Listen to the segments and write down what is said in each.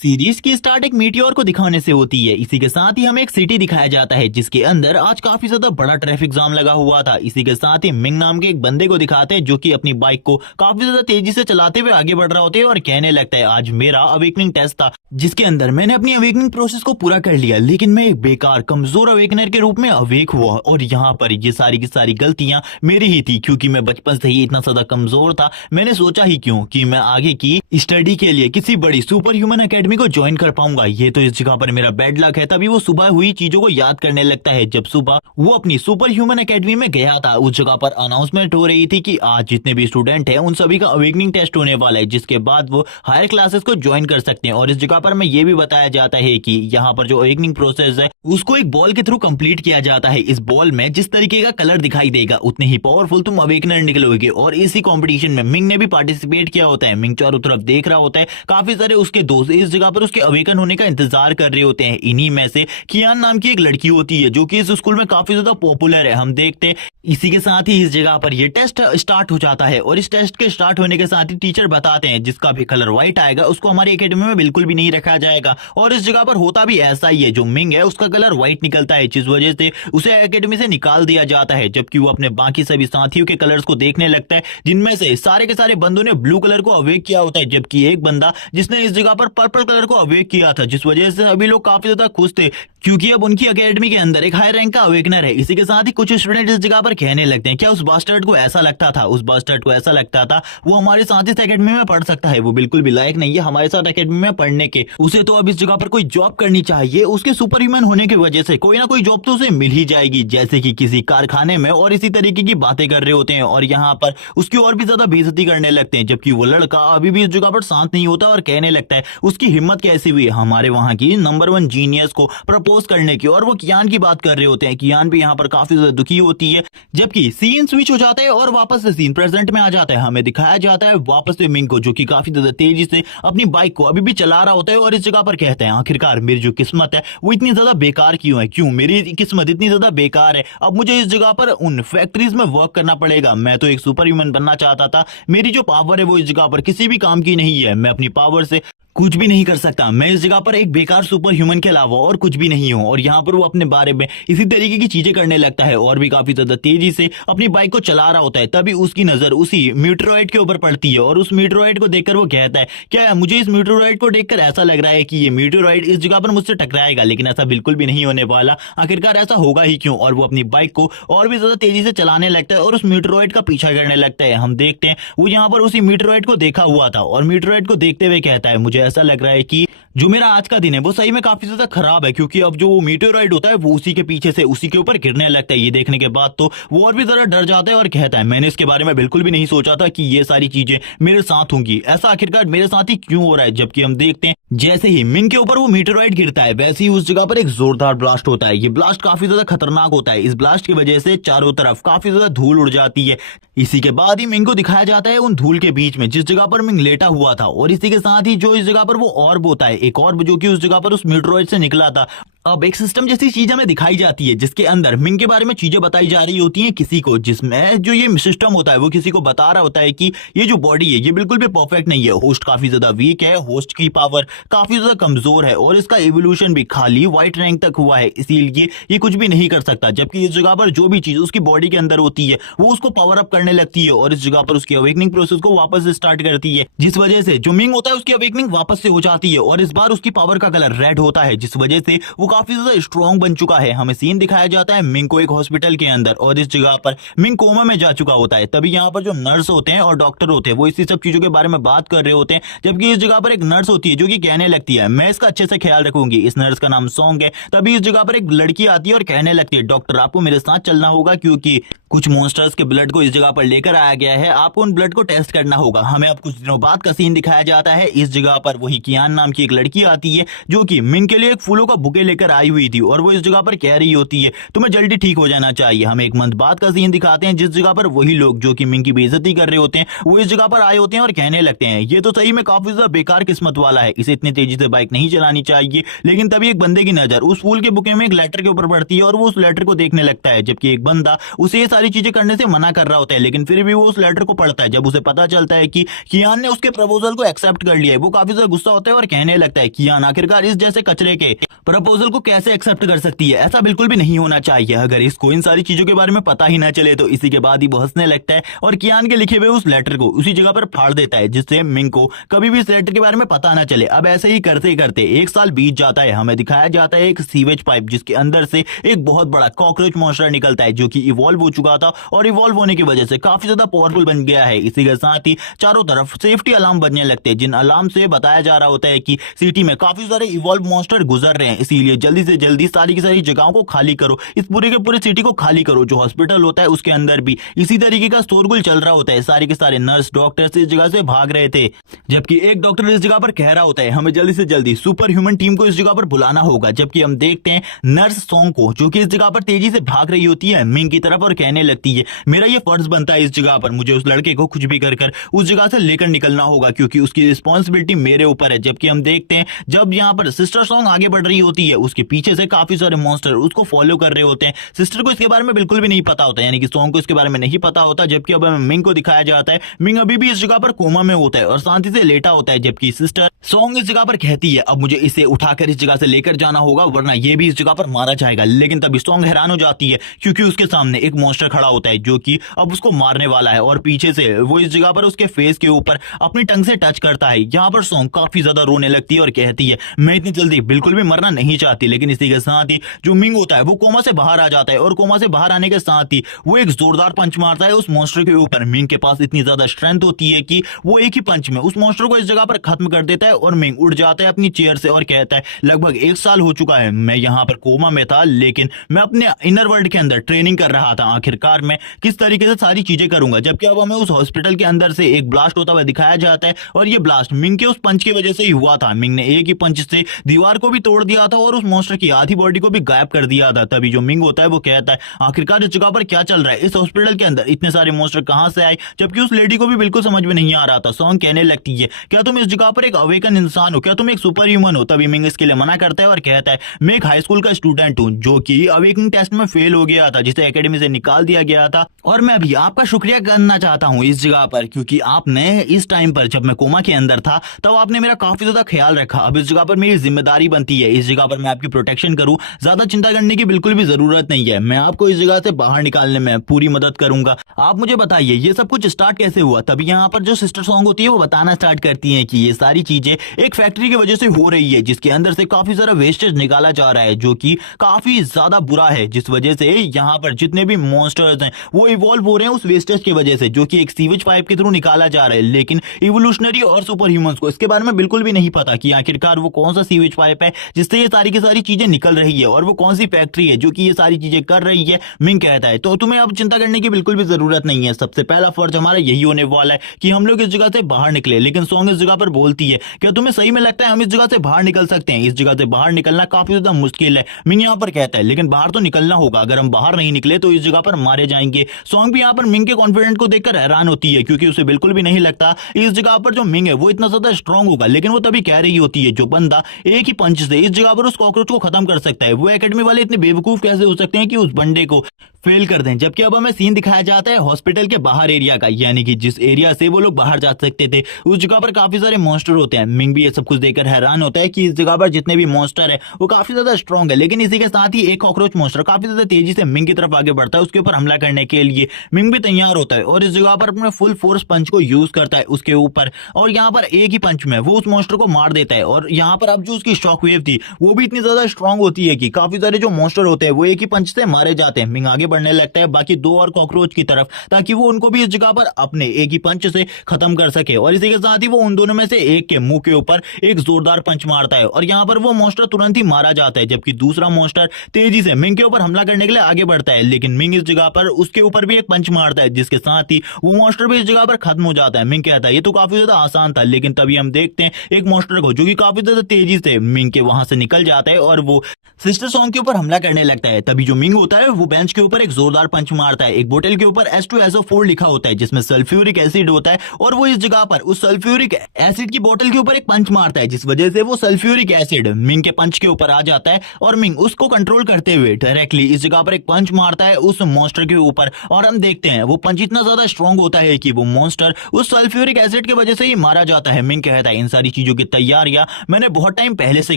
Series की start एक meteor को दिखाने से होती है। इसी के साथ ही हमें एक सिटी दिखाया जाता है जिसके अंदर आज काफी ज्यादा बड़ा ट्रैफिक जाम लगा हुआ था। इसी के साथ ही मिंग नाम के एक बंदे को दिखाते हैं जो कि अपनी बाइक को काफी ज्यादा तेजी से चलाते हुए आगे बढ़ रहा होता है और कहने लगता है आज मेरा अवेकनिंग टेस्ट था जिसके अंदर मैंने अपनी अवेकनिंग प्रोसेस को पूरा कर लिया, लेकिन मैं एक बेकार कमजोर अवेकनर के रूप में अवेक हुआ और यहाँ पर ये सारी की सारी गलतियां मेरी ही थी क्योंकि मैं बचपन से ही इतना ज्यादा कमजोर था। मैंने सोचा ही क्यों कि मैं आगे की स्टडी के लिए किसी बड़ी सुपर ह्यूमन अकेडमी को ज्वाइन कर पाऊंगा। ये तो इस जगह पर मेरा बैड लक है। तभी वो सुबह हुई चीजों को याद करने लगता है। जब सुबह वो अपनी सुपर ह्यूमन अकेडमी में गया था, उस जगह पर अनाउंसमेंट हो रही थी कि आज जितने भी स्टूडेंट हैं उन सभी का अवेकनिंग टेस्ट होने वाला है जिसके बाद वो हायर क्लासेस को ज्वाइन कर सकते हैं। और इस जगह पर मैं ये भी बताया जाता है कि यहाँ पर जो अवेकनिंग प्रोसेस है उसको एक बॉल के थ्रू कंप्लीट किया जाता है। इस बॉल में जिस तरीके का कलर दिखाई देगा उतने ही पावरफुल तुम अवेकनर निकलोगे। और इसी कंपटीशन में मिंग ने भी पार्टिसिपेट किया होता है। मिंग चारों तरफ देख रहा होता है, काफी सारे उसके दोस्त इस जगह पर उसके अवेकन होने का इंतजार कर रहे होते हैं। इन्हीं में से कियान नाम की एक लड़की होती है जो कि इस स्कूल में काफी ज्यादा पॉपुलर है, हम देखते। इसी के साथ ही इस जगह पर ये टेस्ट स्टार्ट हो जाता है और इस टेस्ट के स्टार्ट होने के साथ ही टीचर बताते हैं जिसका भी कलर व्हाइट आएगा उसको हमारी एकेडमी में बिल्कुल भी नहीं रखा जाएगा। और इस जगह पर होता भी ऐसा ही है, जो मिंग है उसका कलर व्हाइट निकलता है जिस वजह से उसे एकेडमी से निकाल दिया जाता है। जबकि वो अपने बाकी सभी साथियों के कलर्स को देखने लगता है जिनमें से सारे के सारे बंदों ने ब्लू कलर को अवेक किया होता है, जबकि एक बंदा जिसने इस जगह पर पर्पल कलर को अवेक किया था, जिस वजह से सभी लोग काफी ज्यादा खुश थे क्योंकि अब उनकी एकेडमी के अंदर एक हाई रैंक का अवेकनर है। इसी के साथ ही कुछ स्टूडेंट इस जगह पर कहने लगते हैं क्या उस बास्टर्ड को ऐसा लगता था, उस बास्टर्ड को ऐसा लगता था वो हमारे साथ इस एकेडमी में पढ़ सकता है, वो बिल्कुल भी लायक नहीं है हमारे साथ एकेडमी में पढ़ने के, उसे तो अब इस जगह पर कोई जॉब करनी चाहिए। उसके सुपर ह्यूमन होने की वजह से कोई ना कोई जॉब तो उसे मिल ही जाएगी, जैसे कि किसी कारखाने में। और इसी तरीके की बातें कर रहे होते हैं और यहाँ पर उसकी और भी ज्यादा बेइज्जती करने लगते हैं। जबकि वो लड़का अभी भी इस जगह पर शांत नहीं होता और कहने लगता है उसकी हिम्मत कैसी हुई हमारे वहां की नंबर 1 जीनियस को प्रपोज करने की। और वो कियान की बात कर रहे होते हैं। कियान भी यहाँ पर काफी ज्यादा दुखी होती है। जबकि सीन स्विच हो जाता है और वापस से सीन प्रेजेंट में आ जाता है। हमें दिखाया जाता है वापस से मिंग को जो कि काफी ज्यादा तेजी से अपनी बाइक को अभी भी चला रहा होता है और इस जगह पर कहते हैं आखिरकार मेरी जो किस्मत है वो इतनी ज्यादा बेकार क्यों है, क्यों मेरी किस्मत इतनी ज्यादा बेकार है। अब मुझे इस जगह पर उन फैक्ट्रीज में वर्क करना पड़ेगा। मैं तो एक सुपर ह्यूमन बनना चाहता था, मेरी जो पावर है वो इस जगह पर किसी भी काम की नहीं है, मैं अपनी पावर से कुछ भी नहीं कर सकता, मैं इस जगह पर एक बेकार सुपर ह्यूमन के अलावा और कुछ भी नहीं हूं। और यहाँ पर वो अपने बारे में इसी तरीके की चीजें करने लगता है और भी काफी ज्यादा तेजी से अपनी बाइक को चला रहा होता है। तभी उसकी नजर उसी मीटरोइड के ऊपर पड़ती है और उस मीटरोइड को देखकर वो कहता है क्या मुझे इस मीटरोइड को देखकर ऐसा लग रहा है कि ये मीटरोइड इस जगह पर मुझसे टकराएगा, लेकिन ऐसा बिल्कुल भी नहीं होने वाला, आखिरकार ऐसा होगा ही क्यों। और वो अपनी बाइक को और भी ज्यादा तेजी से चलाने लगता है और उस मीटरोइड का पीछा करने लगता है। हम देखते हैं वो यहाँ पर उसी मीटरोइड को देखा हुआ था और मीटरोइड को देखते हुए कहता है मुझे ऐसा लग रहा है कि जो मेरा आज का दिन है वो सही में काफी ज्यादा खराब है, क्योंकि अब जो वो मीटेओराइड होता है वो उसी के पीछे से उसी के ऊपर गिरने लगता है। ये देखने के बाद तो वो और भी ज्यादा डर जाता है और कहता है मैंने इसके बारे में बिल्कुल भी नहीं सोचा था कि ये सारी चीजें मेरे साथ होंगी, ऐसा आखिरकार मेरे साथ ही क्यों हो रहा है। जबकि हम देखते हैं जैसे ही मिंग के ऊपर वो मीटेओराइड गिरता है वैसे ही उस जगह पर एक जोरदार ब्लास्ट होता है। ये ब्लास्ट काफी ज्यादा खतरनाक होता है। इस ब्लास्ट की वजह से चारों तरफ काफी ज्यादा धूल उड़ जाती है। इसी के बाद ही मिंग को दिखाया जाता है उन धूल के बीच में जिस जगह पर मिंग लेटा हुआ था। और इसी के साथ ही जो इस जगह पर वो ऑर्ब होता है, एक ऑर्ब जो कि उस जगह पर उस मीटरोइड से निकला था। अब एक सिस्टम जैसी चीज हमें दिखाई जाती है जिसके अंदर मिंग के बारे में चीजें बताई जा रही होती हैं किसी को, जिसमें जो ये सिस्टम होता है वो किसी को बता रहा होता है कि ये जो बॉडी है ये बिल्कुल भी परफेक्ट नहीं है, होस्ट काफी ज्यादा वीक है, होस्ट की पावर काफी ज्यादा कमजोर है और इसका एवोल्यूशन भी खाली व्हाइट रैंक तक हुआ है, इसीलिए ये कुछ भी नहीं कर सकता। जबकि इस जगह पर जो भी चीज उसकी बॉडी के अंदर होती है वो उसको पावर अप करने लगती है और इस जगह पर उसकी अवेकनिंग प्रोसेस को वापस से स्टार्ट करती है, जिस वजह से जो मिंग होता है उसकी अवेकनिंग वापस से हो जाती है और इस बार उसकी पावर का कलर रेड होता है, जिस वजह से वो काफी ज्यादा स्ट्रॉन्ग बन चुका है। हमें सीन दिखाया जाता है मिंग को एक हॉस्पिटल के अंदर और इस जगह पर मिंग कोमा में जा चुका होता है। तभी यहाँ पर जो नर्स होते हैं और डॉक्टर होते हैं वो इसी सब चीजों के बारे में बात कर रहे होते हैं। जबकि इस जगह पर एक नर्स होती है जो कि कहने लगती है मैं इसका अच्छे से ख्याल रखूंगी। इस नर्स का नाम सॉन्ग है। तभी इस जगह पर एक लड़की आती है और कहने लगती है डॉक्टर आपको मेरे साथ चलना होगा क्योंकि कुछ मॉन्स्टर्स के ब्लड को इस जगह पर लेकर आया गया है, आपको उन ब्लड को टेस्ट करना होगा। हमें अब कुछ दिनों बाद का सीन दिखाया जाता है। इस जगह पर वही कियान नाम की एक लड़की आती है जो कि मिंग के लिए एक फूलों का बुके लेकर लेकर आई हुई थी और वो इस जगह पर कह रही होती है तुम्हें जल्दी ठीक हो जाना चाहिए। हमें एक मंथ बाद का सीन दिखाते हैं जिस जगह पर वही लोग जो कि मिंग की बेइज्जती कर रहे होते हैं वो इस जगह पर आए होते हैं और कहने लगते हैं ये तो सही में काफी ज्यादा बेकार किस्मत वाला है, इसे इतनी तेजी से बाइक नहीं चलानी चाहिए। लेकिन तभी एक बंदे की नजर उस फूल के बुके में एक लेटर के ऊपर पड़ती है और वो उस लेटर को देखने लगता है, जबकि एक बंदा उसे ये सारी चीजें करने से मना कर रहा होता है, लेकिन फिर भी वो उस लेटर को पढ़ता है। जब उसे पता चलता है कि कियान ने उसके प्रपोजल को एक्सेप्ट कर लिया है, वो काफी ज्यादा गुस्सा होता है और कहने लगता है कियान आखिरकार इस जैसे कचरे के प्रपोजल को कैसे एक्सेप्ट कर सकती है, ऐसा बिल्कुल भी नहीं होना चाहिए। अगर इसको इन सारी चीजों के बारे में पता ही ना चले तो इसी के बाद ही वो हंसने लगता है और कियान के लिखे हुए उस लेटर को उसी जगह पर फाड़ देता है, जिससे मिंग को कभी भी इस लेटर के बारे में पता ना चले। अब ऐसे ही करते करते एक साल बीत जाता है। हमें दिखाया जाता है एक सीवेज पाइप जिसके अंदर से एक बहुत बड़ा कॉकरोच मॉन्स्टर निकलता है जो कि इवॉल्व हो चुका था और इवॉल्व होने की वजह से काफी ज्यादा पावरफुल बन गया है। इसी के साथ ही चारों तरफ सेफ्टी अलार्म बजने लगते हैं, जिन अलार्म से बताया जा रहा होता है कि सिटी में काफी सारे इवॉल्व मॉन्स्टर गुजर रहे हैं, इसीलिए जल्दी से जल्दी सारी की सारी जगहों को खाली करो, इस पूरे के पूरे सिटी को खाली करो। जो हॉस्पिटल होता है उसके अंदर भी इसी तरीके का शोरगुल चल रहा होता है, सारे के सारे नर्स डॉक्टर इस जगह से भाग रहे थे, जबकि एक डॉक्टर इस जगह पर कह रहा होता है हमें जल्दी से जल्दी सुपर ह्यूमन टीम को इस जगह पर बुलाना होगा। जबकि हम देखते हैं नर्स सॉन्ग को जो कि इस जगह पर तेजी से भाग रही होती है मिंग की तरफ और कहने लगती है मेरा ये फर्ज बनता है इस जगह पर, मुझे उस लड़के को कुछ भी कर कर उस जगह से लेकर निकलना होगा क्योंकि उसकी रिस्पॉन्सिबिलिटी मेरे ऊपर है। जबकि हम देखते हैं जब यहाँ पर सिस्टर सॉन्ग आगे बढ़ रही होती है उसके पीछे से काफी सारे मॉन्स्टर उसको फॉलो कर रहे होते हैं। सिस्टर को इसके बारे में बिल्कुल भी नहीं पता होता, यानी कि सॉन्ग को इसके बारे में नहीं पता होता। जबकि अब मिंग को दिखाया जाता है मिंग अभी भी इस जगह पर कोमा में होता है और शांति से लेटा होता है, जबकि सिस्टर सॉन्ग इस जगह पर कहती है अब मुझे इसे उठाकर इस जगह से लेकर जाना होगा वरना ये भी इस जगह पर मारा जाएगा। लेकिन तभी सॉन्ग हैरान हो जाती है क्योंकि उसके सामने एक मॉन्स्टर खड़ा होता है जो कि अब उसको मारने वाला है और पीछे से वो इस जगह पर उसके फेस के ऊपर अपनी टंग से टच करता है। यहाँ पर सॉन्ग काफी ज्यादा रोने लगती है और कहती है मैं इतनी जल्दी बिल्कुल भी मरना नहीं चाहती। लेकिन इसी के साथ ही जो मिंग होता है वो कोमा से बाहर आ जाता है और कोमा से बाहर आने के साथ ही वो एक जोरदार पंच मारता है उस मॉन्स्टर के ऊपर। मिंग के पास इतनी ज्यादा स्ट्रेंथ होती है कि वो एक ही पंच में उस मॉन्स्टर को इस जगह पर खत्म कर देता है और मिंग उड़ जाता है अपनी चेयर से और कहता है लगभग 1 साल हो चुका है मैं यहाँ पर कोमा में था, लेकिन मैं अपने इनर वर्ल्ड के अंदर ट्रेनिंग कर रहा था, आखिरकार मैं किस तरीके से सारी चीजें करूंगा। जबकि अब हमें उस हॉस्पिटल के अंदर से एक ब्लास्ट होता हुआ दिखाया जाता है और ये ब्लास्ट मिंग के उस पंच की वजह से ही हुआ था। मिंग ने एक ही पंच से दीवार को भी तोड़ दिया था और उस मॉन्स्टर की आधी बॉडी को भी गायब कर दिया था। तभी जो मिंग होता है वो कहता है आखिरकार इस जगह पर क्या चल रहा है, इस हॉस्पिटल के अंदर इतने सारे मॉन्स्टर कहां से आए। जबकि उस लेडी को भी बिल्कुल समझ में नहीं आ रहा था। सॉन्ग कहने लगती है क्या तुम इस जगह पर एक अवेकन इंसान हो, क्या तुम एक सुपर ह्यूमन हो। तभी मिंग इसके लिए मना करता है और कहता है मैं एक हाई स्कूल का स्टूडेंट हूं जो कि अवेकनिंग टेस्ट में फेल हो गया था, जिसे एकेडमी से निकाल दिया गया था और मैं भी आपका शुक्रिया करना चाहता हूं इस जगह पर क्योंकि आपने इस टाइम पर जब मैं कोमा के अंदर था तब आपने मेरा काफी ज्यादा ख्याल रखा। अब इस जगह पर मेरी जिम्मेदारी बनती है इस जगह पर मैं आपकी प्रोटेक्शन करूं, ज्यादा चिंता करने की बिल्कुल भी जरूरत नहीं है, मैं आपको इस जगह से बाहर निकालने में पूरी मदद करूंगा। आप मुझे बताइए ये सब कुछ स्टार्ट कैसे हुआ। तभी यहाँ पर जो सिस्टर सॉन्ग होती है वो बताना स्टार्ट करती है कि ये सारी चीजें एक फैक्ट्री की वजह से हो रही है जिसके अंदर से काफी सारा वेस्टेज निकाला जा रहा है जो कि काफी ज्यादा बुरा है, जिस वजह से यहाँ पर जितने भी मॉन्स्टर्स हैं वो इवॉल्व हो रहे हैं उस वेस्टेज की वजह से जो कि एक सीवेज पाइप के थ्रू निकाला जा रहा है। लेकिन इवोल्यूशनरी और सुपर ह्यूमंस को इसके बारे में बिल्कुल भी नहीं पता कि आखिरकार वो कौन सा सीवेज पाइप है जिससे ये सारी की सारी चीजें निकल रही है और वो कौन सी फैक्ट्री है जो कि ये सारी चीजें कर रही है। मिंग कहता है तो तुम्हें अब चिंता करने की बिल्कुल भी जरूरत नहीं है, सबसे पहला फर्ज हमारा यही होने वाला है कि हम लोग इस जगह से बाहर निकले। लेकिन सॉन्ग इस जगह पर बोलती है क्या तुम्हें सही में लगता है हम इस जगह से बाहर निकल सकते हैं, इस जगह से बाहर निकलना काफी ज्यादा मुश्किल है। मिंग यहाँ पर कहता है लेकिन बाहर तो निकलना होगा, अगर हम बाहर नहीं निकले तो इस जगह पर मारे जाएंगे। सॉन्ग भी यहाँ पर मिंग के कॉन्फिडेंट को देखकर हैरान होती है क्योंकि उसे बिल्कुल भी नहीं लगता इस जगह पर जो मिंग है वो इतना ज्यादा स्ट्रांग होगा। लेकिन वो तभी कह रही होती है जो बंदा एक ही पंच से इस जगह पर उस कॉकरोच को खत्म कर सकता है वो एकेडमी वाले इतने बेवकूफ कैसे हो सकते हैं कि उस बंदे को फेल कर दें। जबकि अब हमें सीन दिखाया जाता है हॉस्पिटल के बाहर एरिया का, यानी कि जिस एरिया से वो लोग बाहर जा सकते थे उस जगह पर काफी सारे मॉन्स्टर होते हैं। मिंग भी ये सब कुछ देखकर हैरान होता है कि इस जगह पर जितने भी मॉन्स्टर है वो काफी ज्यादा स्ट्रॉन्ग है। लेकिन इसी के साथ ही एक कॉकरोच मॉन्स्टर काफी ज्यादा तेजी से मिंग की तरफ आगे बढ़ता है, उसके ऊपर हमला करने के लिए मिंग भी तैयार होता है और इस जगह पर अपने फुल फोर्स पंच को यूज करता है उसके ऊपर और यहाँ पर एक ही पंच में वो उस मॉन्स्टर को मार देता है। और यहाँ पर अब जो उसकी शॉक वेव थी वो भी इतनी ज्यादा स्ट्रॉन्ग होती है कि काफी सारे जो मॉन्स्टर होते हैं वो एक ही पंच से मारे जाते हैं। मिंग आगे बढ़ने लगता है बाकी 2 और कॉकरोच की तरफ, ताकि वो उनको भी इस जगह पर अपने एक ही पंच से खत्म कर सके। और इसी के साथ ही वो उन दोनों में से एक के मुंह के ऊपर एक जोरदार पंच मारता है और यहाँ पर वो मॉन्स्टर तुरंत ही मारा जाता है, जबकि दूसरा मॉन्स्टर तेजी से मिंग के ऊपर हमला करने के लिए आगे बढ़ता है, लेकिन मिंग इस जगह पर उसके ऊपर भी एक पंच मारता है, जिसके साथ ही वो मॉन्स्टर भी इस जगह पर खत्म हो जाता है। मिंग कहता है ये तो काफी ज्यादा आसान था, लेकिन तभी हम देखते हैं एक मॉन्स्टर को जो कि काफी ज्यादा तेजी से मिंग के वहां से निकल जाता है और वो सिस्टर सॉन्ग के ऊपर हमला करने लगता है। तभी जो मिंग होता है वो बेंच के ऊपर एक जोरदार पंच मारता है। एक बोतल के ऊपर H2SO4 लिखा होता है जिसमें सल्फ्यूरिक एसिड होता है और वो इस जगह पर उस सल्फ्यूरिक एसिड की बोतल के ऊपर एक पंच मारता है, जिस वजह से वो सल्फ्यूरिक एसिड मिंग के पंच के ऊपर आ जाता है और मिंग उसको कंट्रोल करते हुए डायरेक्टली इस जगह पर एक पंच मारता है उस मॉन्स्टर के ऊपर। और हम देखते हैं वो पंच इतना ज्यादा स्ट्रांग होता है कि वो मॉन्स्टर उस सल्फ्यूरिक एसिड की वजह से ही मारा जाता है। मिंग कहता है इन सारी चीजों की तैयारियां मैंने बहुत टाइम पहले से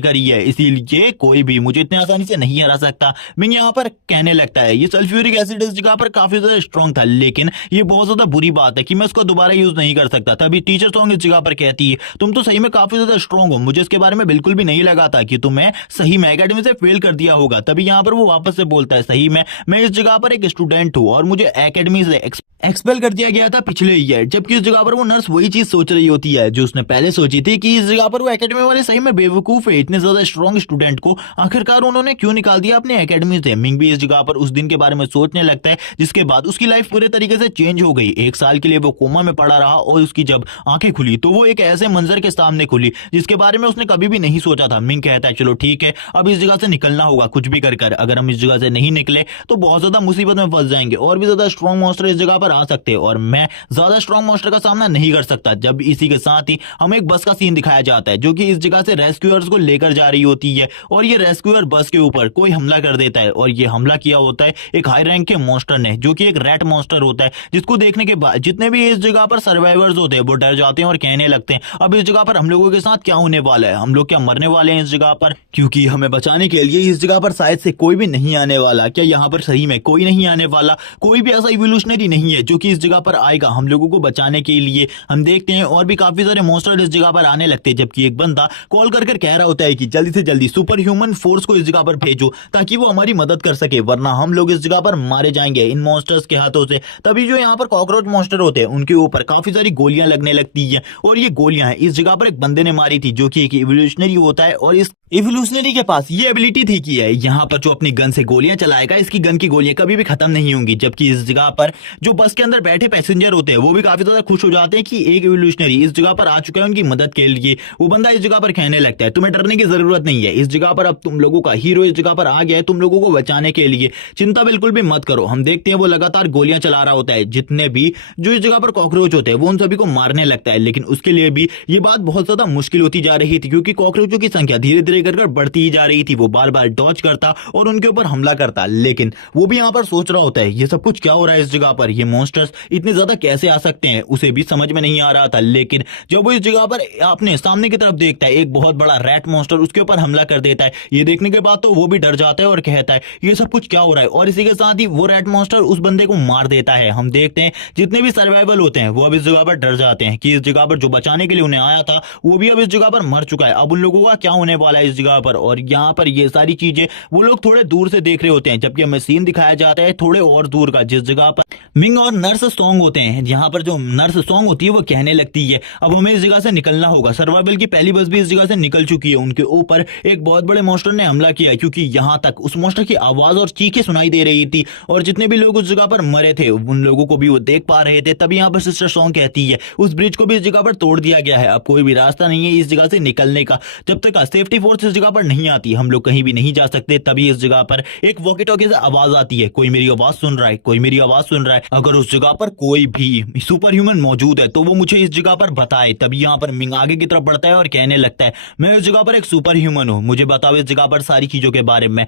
करी है, इसीलिए कोई भी मुझे इतनी आसानी से नहीं हरा सकता। मिंग यहाँ पर कहने लगता है ये सल्फ्यूरिक एसिड इस जगह पर काफी ज्यादा स्ट्रांग था, लेकिन ये बहुत ज्यादा बुरी बात है कि मैं इसको दोबारा यूज नहीं कर सकता। तभी टीचर सॉन्ग इस जगह पर कहती है तुम तो सही में काफी ज्यादा स्ट्रांग हो, मुझे इसके बारे में बिल्कुल भी नहीं लगा था कि तुम्हें सही में एकेडमी से फेल कर दिया होगा। तभी यहाँ पर वो वापस से बोलता है सही में मैं इस जगह पर एक स्टूडेंट हूँ और मुझे एकेडमी से एक्सपेल कर दिया गया था पिछले ईयर। जबकि इस जगह पर वो नर्स वही चीज सोच रही होती है जो उसने पहले सोची थी कि इस जगह पर वो एकेडमी वाले सही में बेवकूफ है, इतने ज्यादा स्ट्रांग स्टूडेंट को आखिरकार उन्होंने क्यों निकाल दिया अपने एकेडमी से। मिंग भी इस जगह पर उस दिन के बारे में सोचने लगता है जिसके बाद उसकी लाइफ पूरे तरीके से चेंज हो गई। 1 साल के लिए वो कोमा में पड़ा रहा और उसकी जब आंखें खुली तो वो एक ऐसे मंजर के सामने खुली जिसके बारे में उसने कभी भी नहीं सोचा था। मिंग कहता है चलो ठीक है अब इस जगह से निकलना होगा कुछ भी कर कर, अगर हम इस जगह से नहीं निकले तो बहुत ज्यादा मुसीबत में फंस जाएंगे और भी ज्यादा स्ट्रांग मॉन्स्टर इस जगह पर आ सकते हैं और मैं ज्यादा स्ट्रांग मॉन्स्टर का सामना नहीं कर सकता। जब इसी के साथ ही हमें एक बस का सीन दिखाया जाता है जो कि इस जगह से रेस्क्यूअर्स को लेकर जा रही होती है और ये रेस्क्यूअर बस के ऊपर कोई हमला कर देता है और ये हमला किया होता है एक हाई रैंक के मॉन्स्टर ने जो कि एक रैट मॉन्स्टर होता है, जिसको देखने के बाद जितने भी इस जगह पर सर्वाइवर्स होते हैं वो डर जाते हैं और कहने लगते हैं अब इस जगह पर हम लोगों के साथ क्या होने वाला है, हम लोग क्या मरने वाले हैं इस जगह पर, क्योंकि हमें बचाने के लिए इस जगह पर शायद से कोई भी नहीं आने वाला। क्या यहाँ पर सही में कोई नहीं आने वाला, कोई भी ऐसा इवोल्यूशनरी नहीं है जो कि इस जगह पर आएगा हम लोगों को बचाने के लिए। हम देखते हैं और भी काफी सारे मॉन्स्टर इस जगह पर आने लगते हैं, जबकि एक बंदा कॉल कर कह रहा होता है कि जल्दी से जल्दी सुपर ह्यूमन फोर्स को इस जगह पर भेजो ताकि वो हमारी मदद कर सके, वरना हम लोग इस जगह पर मारे जाएंगे इन मॉन्स्टर्स के हाथों से। तभी जो यहाँ पर कॉकरोच मॉन्स्टर होते हैं उनके ऊपर काफी सारी गोलियां लगने लगती हैं और ये गोलियां हैं इस जगह पर एक बंदे ने मारी थी जो कि एक इवोल्यूशनरी होता है और इस इवोल्यूशनरी के पास ये एबिलिटी थी कि है यहाँ पर जो अपनी गन से गोलियां चलाएगा इसकी गन की गोलियां कभी भी खत्म नहीं होंगी। जबकि इस जगह पर जो बस के अंदर बैठे पैसेंजर होते हैं वो भी काफी ज्यादा खुश हो जाते हैं कि एक इवोल्यूशनरी इस जगह पर आ चुका है उनकी मदद के लिए। वो बंदा इस जगह पर कहने लगता है तुम्हें डरने की जरूरत नहीं है, इस जगह पर अब तुम लोगों का हीरो इस जगह पर आ गया है तुम लोगों को बचाने के लिए, चिंता बिल्कुल भी मत करो। हम देखते हैं वो लगातार गोलियां चला रहा होता है, जितने भी जो इस जगह पर कॉकरोच होते हैं वो उन सभी को मारने लगता है, लेकिन उसके लिए भी ये बात बहुत ज्यादा मुश्किल होती जा रही थी क्योंकि कॉकरोचों की संख्या धीरे धीरे कर बढ़ती ही जा रही थी। वो बार बार डॉज करता और उनके ऊपर हमला करता, लेकिन वो भी यहाँ पर सोच रहा होता है ये सब कुछ क्या हो रहा है इस जगह पर, ये मॉन्स्टर्स इतने ज्यादा कैसे आ सकते हैं, उसे भी समझ में नहीं आ रहा था। लेकिन जब वो इस जगह पर अपने सामने की तरफ देखता है एक बहुत बड़ा रैट मॉन्स्टर उसके ऊपर हमला कर देता है, ये देखने के बाद तो वो भी डर जाता है और कहता है ये सब कुछ क्या हो रहा है, और इसी के साथ ही वो रैट मॉन्स्टर उस बंदे को मार देता है। हम देखते हैं जितने भी सर्वाइवल होते हैं वो अब इस जगह पर डर जाते हैं कि इस जगह पर जो बचाने के लिए उन्हें आया था वो भी अब इस जगह पर मर चुका है, अब उन लोगों का क्या होने वाला है इस जगह पर। और यहाँ पर ये सारी चीजें वो लोग थोड़े दूर से देख रहे होते हैं, जबकि हमें सीन दिखाया जाता है थोड़े और दूर का जिस जगह पर मिंग और नर्स सॉन्ग होते हैं। यहाँ पर जो नर्स सॉन्ग होती है वो कहने लगती है अब हमें इस जगह से निकलना होगा, सर्वाइवल की पहली बस भी इस जगह से निकल चुकी है, उनके ऊपर एक बहुत बड़े मॉन्स्टर ने हमला किया क्योंकि यहाँ तक उस मॉन्स्टर की आवाज और चीखें सुनाई दे रही थी और जितने भी लोग उस जगह पर मरे थे उन लोगों को भी वो देख पा रहे थे। तभी यहाँ पर सिस्टर सॉन्ग कहती है उस ब्रिज को भी इस जगह पर तोड़ दिया गया है, अब कोई भी रास्ता नहीं है इस जगह से निकलने का, जब तक सेफ्टी फोर्स इस जगह पर नहीं आती हम लोग कहीं भी नहीं जा सकते। तभी इस जगह पर एक वॉकी टॉकी से आवाज आती है कोई मेरी आवाज सुन रहा है, कोई मेरी आवाज सुन रहा है, अगर उस जगह पर कोई भी सुपर ह्यूमन मौजूद है तो वो मुझे इस जगह पर बताए। तभी यहाँ पर मिंग आगे की तरफ बढ़ता है और कहने लगता है मैं इस जगह पर एक सुपर ह्यूमन हूँ, मुझे बताओ इस जगह पर सारी चीजों के बारे में,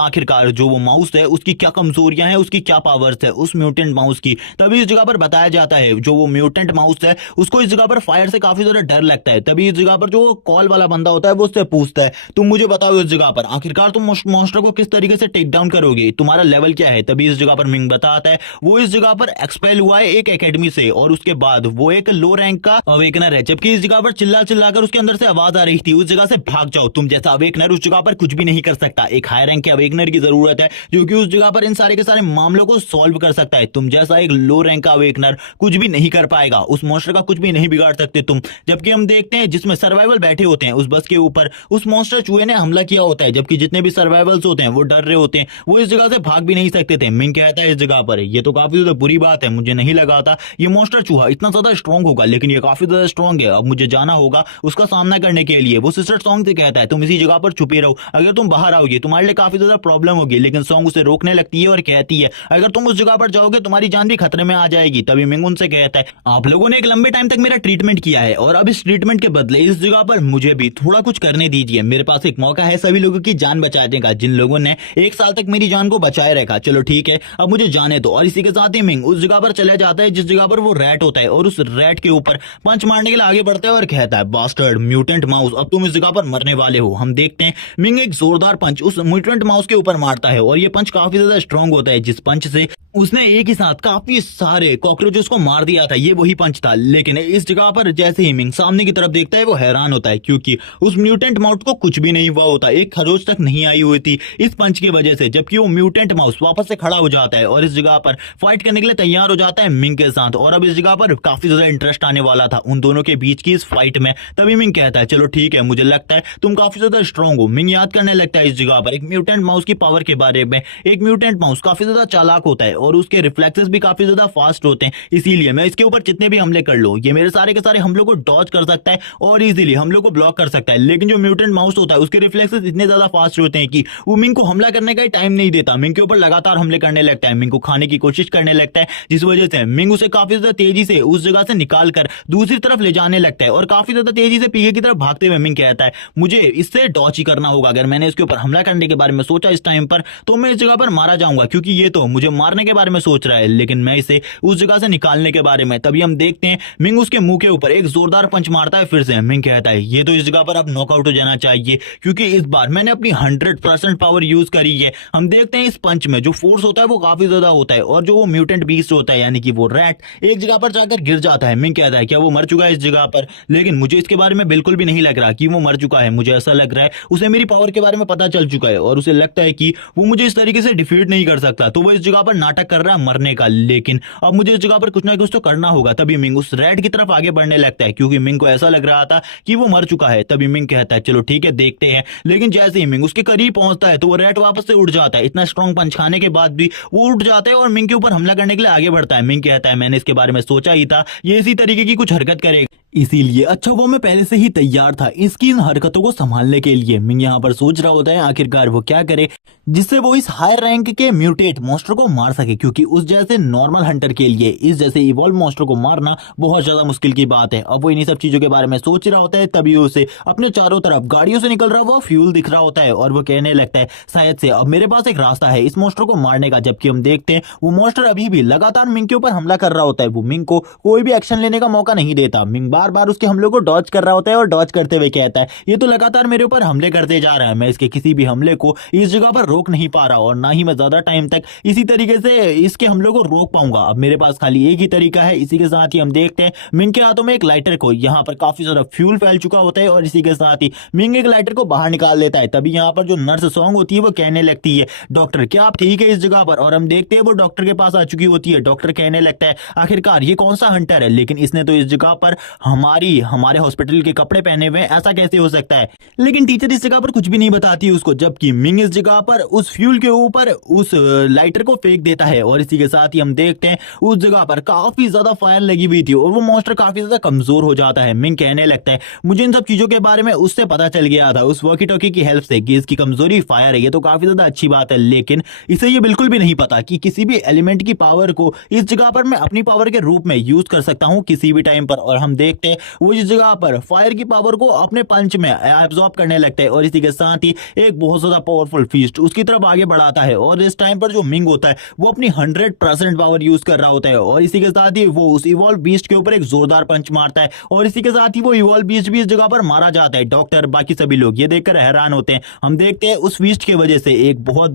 आखिरकार जो वो माउस है उसकी क्या कमजोरियां हैं, उसकी क्या पावर्स है उस म्यूटेंट माउस की। तभी इस जगह पर बताया जाता है जो वो म्यूटेंट माउस है उसको इस जगह पर फायर से काफी ज्यादा डर लगता है। तभी इस जगह पर जो कॉल वाला बंदा होता है वो उससे पूछता है तुम मुझे बताओ इस जगह पर आखिरकार तुम मॉन्स्टर को किस तरीके से टेक डाउन करोगे, तुम्हारा लेवल क्या है। तभी इस जगह पर मिंग बताता है वो इस जगह पर एक्सपेल हुआ है एक एकेडमी से और उसके बाद वो एक लो रैंक का अवेकनर है, जबकि इस जगह पर चिल्ला चिल्लाकर उसके अंदर से आवाज आ रही थी उस जगह से भाग जाओ, तुम जैसा अवेकनर उस जगह पर कुछ भी नहीं कर सकता, एक हाई रैंक के अवेकनर की जरूरत है जो कि उस जगह जगह पर इन सारे के सारे मामलों को सॉल्व कर सकता है। तुम जैसा एक लो रैंक का अवेकनर कुछ भी नहीं कर पाएगा, उस मॉन्स्टर का कुछ भी नहीं बिगाड़ सकते तुम। जबकि हम देखते हैं जिसमें सर्वाइवल बैठे होते हैं उस बस के ऊपर उस मॉन्स्टर चूहे ने हमला किया होता है, जबकि जितने भी सर्वाइवल्स होते हैं वो डर रहे होते हैं, वो इस जगह से भाग भी नहीं सकते थे। मिंग कहता है इस जगह पर ये तो काफी ज्यादा बुरी बात है, मुझे नहीं लगा था ये मॉन्स्टर चूहा इतना ज्यादा स्ट्रॉन्ग होगा, लेकिन ये काफी ज्यादा स्ट्रॉन्ग है, अब मुझे जाना होगा उसका सामना करने के लिए। वो सिस्टर सॉन्ग से कहता है तुम इसी जगह पर छुपे रहो, अगर तुम बाहर आओगे तुम्हारे लिए काफी ज्यादा प्रॉब्लम होगी। लेकिन सॉन्ग उसे रोकने लगती है और कहती है अगर तुम उस जगह पर जाओगे तुम्हारी जान भी खतरे में आ जाएगी। तभी मिंग उनसे कहता है आप लोगों ने एक लंबे टाइम तक मेरा ट्रीटमेंट किया है और अब इस ट्रीटमेंट के बदले इस जगह पर मुझे भी थोड़ा कुछ करने दीजिए। मेरे पास एक मौका है सभी लोगों की जान बचाने का, जिन लोगों ने 1 साल तक मेरी जान को बचाए रखा। चलो ठीक है अब मुझे जाने दो। और इसी के साथ ही मिंग उस जगह पर चला जाता है जिस जगह पर वो रैट होता है और उस रैट के ऊपर पंच मारने के लिए आगे बढ़ता है और कहता है बास्टर्ड म्यूटेंट माउस अब तुम इस जगह पर मरने वाले हो। हम देखते हैं मिंग एक जोरदार पंच उस म्यूटेंट माउस के ऊपर मारता है और ये पंच काफी ज्यादा स्ट्रांग होता है, जिस पंच से उसने एक ही साथ काफी सारे कॉकरोचेस को मार दिया था, ये वही पंच था। लेकिन इस जगह पर जैसे ही मिंग सामने की तरफ देखता है वो हैरान होता है क्योंकि उस म्यूटेंट माउस को कुछ भी नहीं हुआ होता, एक खरोच तक नहीं आई हुई थी इस पंच की वजह से। जबकि वो म्यूटेंट माउस वापस से खड़ा हो जाता है और इस जगह पर फाइट करने के लिए तैयार हो जाता है मिंग के साथ। और अब इस जगह पर काफी ज्यादा इंटरेस्ट आने वाला था उन दोनों के बीच की इस फाइट में। तभी मिंग कहता है चलो ठीक है मुझे लगता है तुम काफी ज्यादा स्ट्रांग हो। मिंग याद करने लगता है इस जगह पर एक म्यूटेंट माउस की पावर के बारे में। एक म्यूटेंट माउस काफी ज्यादा चालाक होता है और उसके रिफ्लेक्सेस भी काफी ज्यादा फास्ट होते हैं, इसीलिए मैं इसके ऊपर जितने भी हमले कर लो ये मेरे सारे के सारे हमलों को डॉज कर सकता है और इजीली हमलों को ब्लॉक कर सकता है। लेकिन जो म्यूटेंट माउस होता है उसके रिफ्लेक्सेस इतने ज्यादा फास्ट होते हैं कि वो मिंग को हमला करने का टाइम नहीं देता, मिंग के ऊपर लगातार हमले करने लगता है, मिंग को खाने की कोशिश करने लगता है, जिस वजह से मिंग उसे काफी ज्यादा तेजी से उस जगह से निकाल कर दूसरी तरफ ले जाने लगता है और काफी ज्यादा तेजी से पीछे की तरफ भागते हुए मिंग कहता है मुझे इससे डॉच ही करना होगा। अगर मैंने इसके ऊपर हमला करने के बारे में सोचा इस टाइम पर तो मैं इस जगह पर मारा जाऊंगा, क्योंकि ये तो मुझे मारने के बारे में सोच रहा है लेकिन मैं इसे उस जगह से निकालने के बारे में। तभी हम देखते हैं मिंग उसके मुंह के ऊपर एक जोरदार पंच मारता है फिर से। मिंग कहता है ये तो इस जगह पर अब नॉकआउट हो जाना चाहिए क्योंकि इस बार मैंने अपनी 100% पावर यूज करी है। हम देखते हैं इस पंच में जो फोर्स होता है वो काफी ज्यादा होता है और जो वो म्यूटेंट बीस्ट होता है यानी कि वो रैट एक जगह पर जाकर गिर जाता है। मिंग कहता है क्या वो मर चुका है इस जगह पर, लेकिन मुझे इसके बारे में बिल्कुल भी नहीं लग रहा कि वो मर चुका है। मुझे ऐसा लग रहा है उसे मेरी पावर के बारे में पता चल चुका है और उसे लगता है कि वो मुझे इस तरीके से डिफीट नहीं कर सकता, तो वो इस जगह पर नाटक कर रहा है मरने का। लेकिन अब मुझे इस जगह पर कुछ ना कुछ तो करना होगा। तभी मिंग उस रैट की तरफ आगे बढ़ने लगता है क्योंकि मिंग को ऐसा लग रहा था कि वो मर चुका है। तभी मिंग कहता है चलो ठीक है देखते हैं। लेकिन जैसे ही मिंग उसके करीब पहुंचता है तो वो रैट वापस से उड़ जाता है। इतना स्ट्रॉन्ग पंच खाने के बाद भी वो उड़ जाता है और मिंग के ऊपर हमला करने के लिए आगे बढ़ता है। मिंग कहता है मैंने इसके बारे में सोचा ही था ये इसी तरीके की कुछ हरकत करेगा, इसीलिए अच्छा वो मैं पहले से ही तैयार था इसकी इन हरकतों को संभालने के लिए। मिंग यहाँ पर सोच रहा होता है आखिरकार वो क्या करे जिससे वो इस हाई रैंक के म्यूटेट मॉन्स्टर को मार सके, क्योंकि उस जैसे नॉर्मल हंटर के लिए इस जैसे इवॉल्व मॉन्स्टर को मारना बहुत ज्यादा मुश्किल की बात है। अब वो इन्हीं सब चीजों के बारे में सोच रहा होता है तभी उसे अपने चारों तरफ गाड़ियों से निकल रहा हुआ फ्यूल दिख रहा होता है और वो कहने लगता है शायद से अब मेरे पास एक रास्ता है इस मॉन्स्टर को मारने का। जबकि हम देखते हैं वो मॉन्स्टर अभी भी लगातार मिंग के ऊपर हमला कर रहा होता है, वो मिंग को कोई भी एक्शन लेने का मौका नहीं देता। मिंग बार बार उसके हमलों को डॉज कर रहा होता है और डॉज करते हुए कहता है ये तो लगातार मेरे ऊपर हमले करते जा रहा है, मैं इसके किसी भी हमले को इस जगह पर रोक नहीं पा रहा और ना ही मैं ज्यादा टाइम तक इसी तरीके से इसके हमलों को रोक पाऊंगा। अब मेरे पास खाली एक ही तरीका है। इसी के साथ ही हम देखते हैं मिंग के हाथों में एक लाइटर को यहाँ पर काफी ज्यादा फ्यूल फैल चुका होता है और इसी के साथ ही मिंग एक लाइटर को बाहर निकाल लेता है। तभी यहाँ पर जो नर्स सॉन्ग होती है वो कहने लगती है डॉक्टर क्या आप ठीक है इस जगह पर, और हम देखते हैं वो डॉक्टर के पास आ चुकी होती है। डॉक्टर कहने लगता है आखिरकार ये कौन सा हंटर है, लेकिन इसने तो इस जगह पर हमारे हॉस्पिटल के कपड़े पहने हुए, ऐसा कैसे हो सकता है। लेकिन टीचर इस जगह पर कुछ भी नहीं बताती उसको, जबकि मिंग इस जगह पर उस फ्यूल के ऊपर उस लाइटर को फेंक देता है और इसी के साथ ही हम देखते हैं उस जगह पर काफी ज्यादा फायर लगी हुई थी और वो मॉन्स्टर काफी ज्यादा कमजोर हो जाता है। मिंग कहने लगता है मुझे इन सब चीजों के बारे में उससे पता चल गया था उस वॉकी टॉकी की हेल्प से कि इसकी कमजोरी फायर है, ये तो काफी ज्यादा अच्छी बात है। लेकिन इसे ये बिल्कुल भी नहीं पता कि किसी भी एलिमेंट की पावर को इस जगह पर मैं अपनी पावर के रूप में यूज कर सकता हूं किसी भी टाइम पर। और हम देखते हैं वो इस जगह पर फायर की पावर को अपने पंच में एब्जॉर्ब करने लगता है और इसी के साथ ही एक बहुत ज्यादा पावरफुल फीस्ट उसकी तरफ आगे बढ़ाता है। और इस टाइम पर जो मिंग होता है वो अपनी 100% पावर यूज कर रहा होता है और इसी के साथ ही वो उस इवॉल्व बीस्ट के ऊपर एक जोरदार पंच मारता है और इसी के साथ ही वो इवॉल्व बीस्ट भी इस जगह पर मारा जाता है। डॉक्टर बाकी सभी लोग ये देखकर हैरान होते हैं। हम देखते हैं उस फीस्ट की वजह से एक बहुत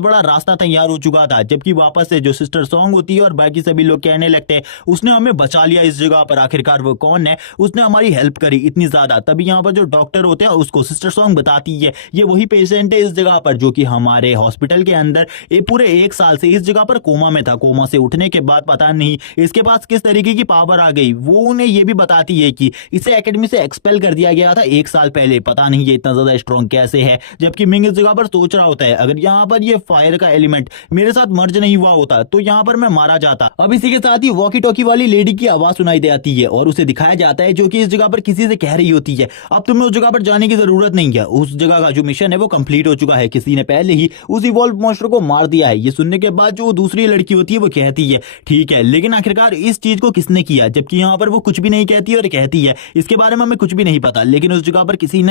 बड़ा रास्ता तैयार हो चुका था, जबकि वापस से जो सिस्टर सॉन्ग होती है और बाकी सभी लोग कहने लगते हैं उसने हमें बचा लिया इस जगह पर आखिरकार। आखिरकार वो कौन है, उसने हमारी हेल्प करी इतनी ज्यादा। तभी यहाँ पर जो डॉक्टर होते हैं उसको सिस्टर सॉन्ग बताती है ये वही पेशेंट है इस जगह पर जो कि हमारे हॉस्पिटल के अंदर पूरे 1 साल से इस जगह पर कोमा में था। कोमा से उठने के बाद पता नहीं इसके पास किस तरीके की पावर आ गई। वो उन्हें ये भी बताती है कि इसे एकेडमी से एक्सपेल कर दिया गया था 1 साल पहले, पता नहीं ये इतना ज्यादा स्ट्रॉन्ग कैसे है। जबकि मिंग इस जगह पर सोच रहा होता है अगर यहाँ पर ये फायर का एलिमेंट मेरे साथ मर्ज नहीं हुआ होता तो यहाँ पर मैं मारा जाता। अब इसी के साथ ही वॉकी टॉकी वाली लेडी की आवाज सुनाई देती है और उसे दिखाया जाता है जो कि इस जगह पर किसी से कह रही होती है अब तुम्हें उस जगह पर जाने की जरूरत नहीं है, उस जगह का जो मिशन है वो कंप्लीट हो चुका है, किसी ने पहले ही उस इवॉल्व मॉन्स्टर को मार दिया है। ये सुनने के बाद जो दूसरी लड़की होती है वो कहती है ठीक है लेकिन आखिरकार इस चीज को किसने किया, जबकि यहाँ पर वो कुछ भी नहीं कहती और कहती है इसके बारे में हमें कुछ भी नहीं पता, लेकिन उस जगह पर किसी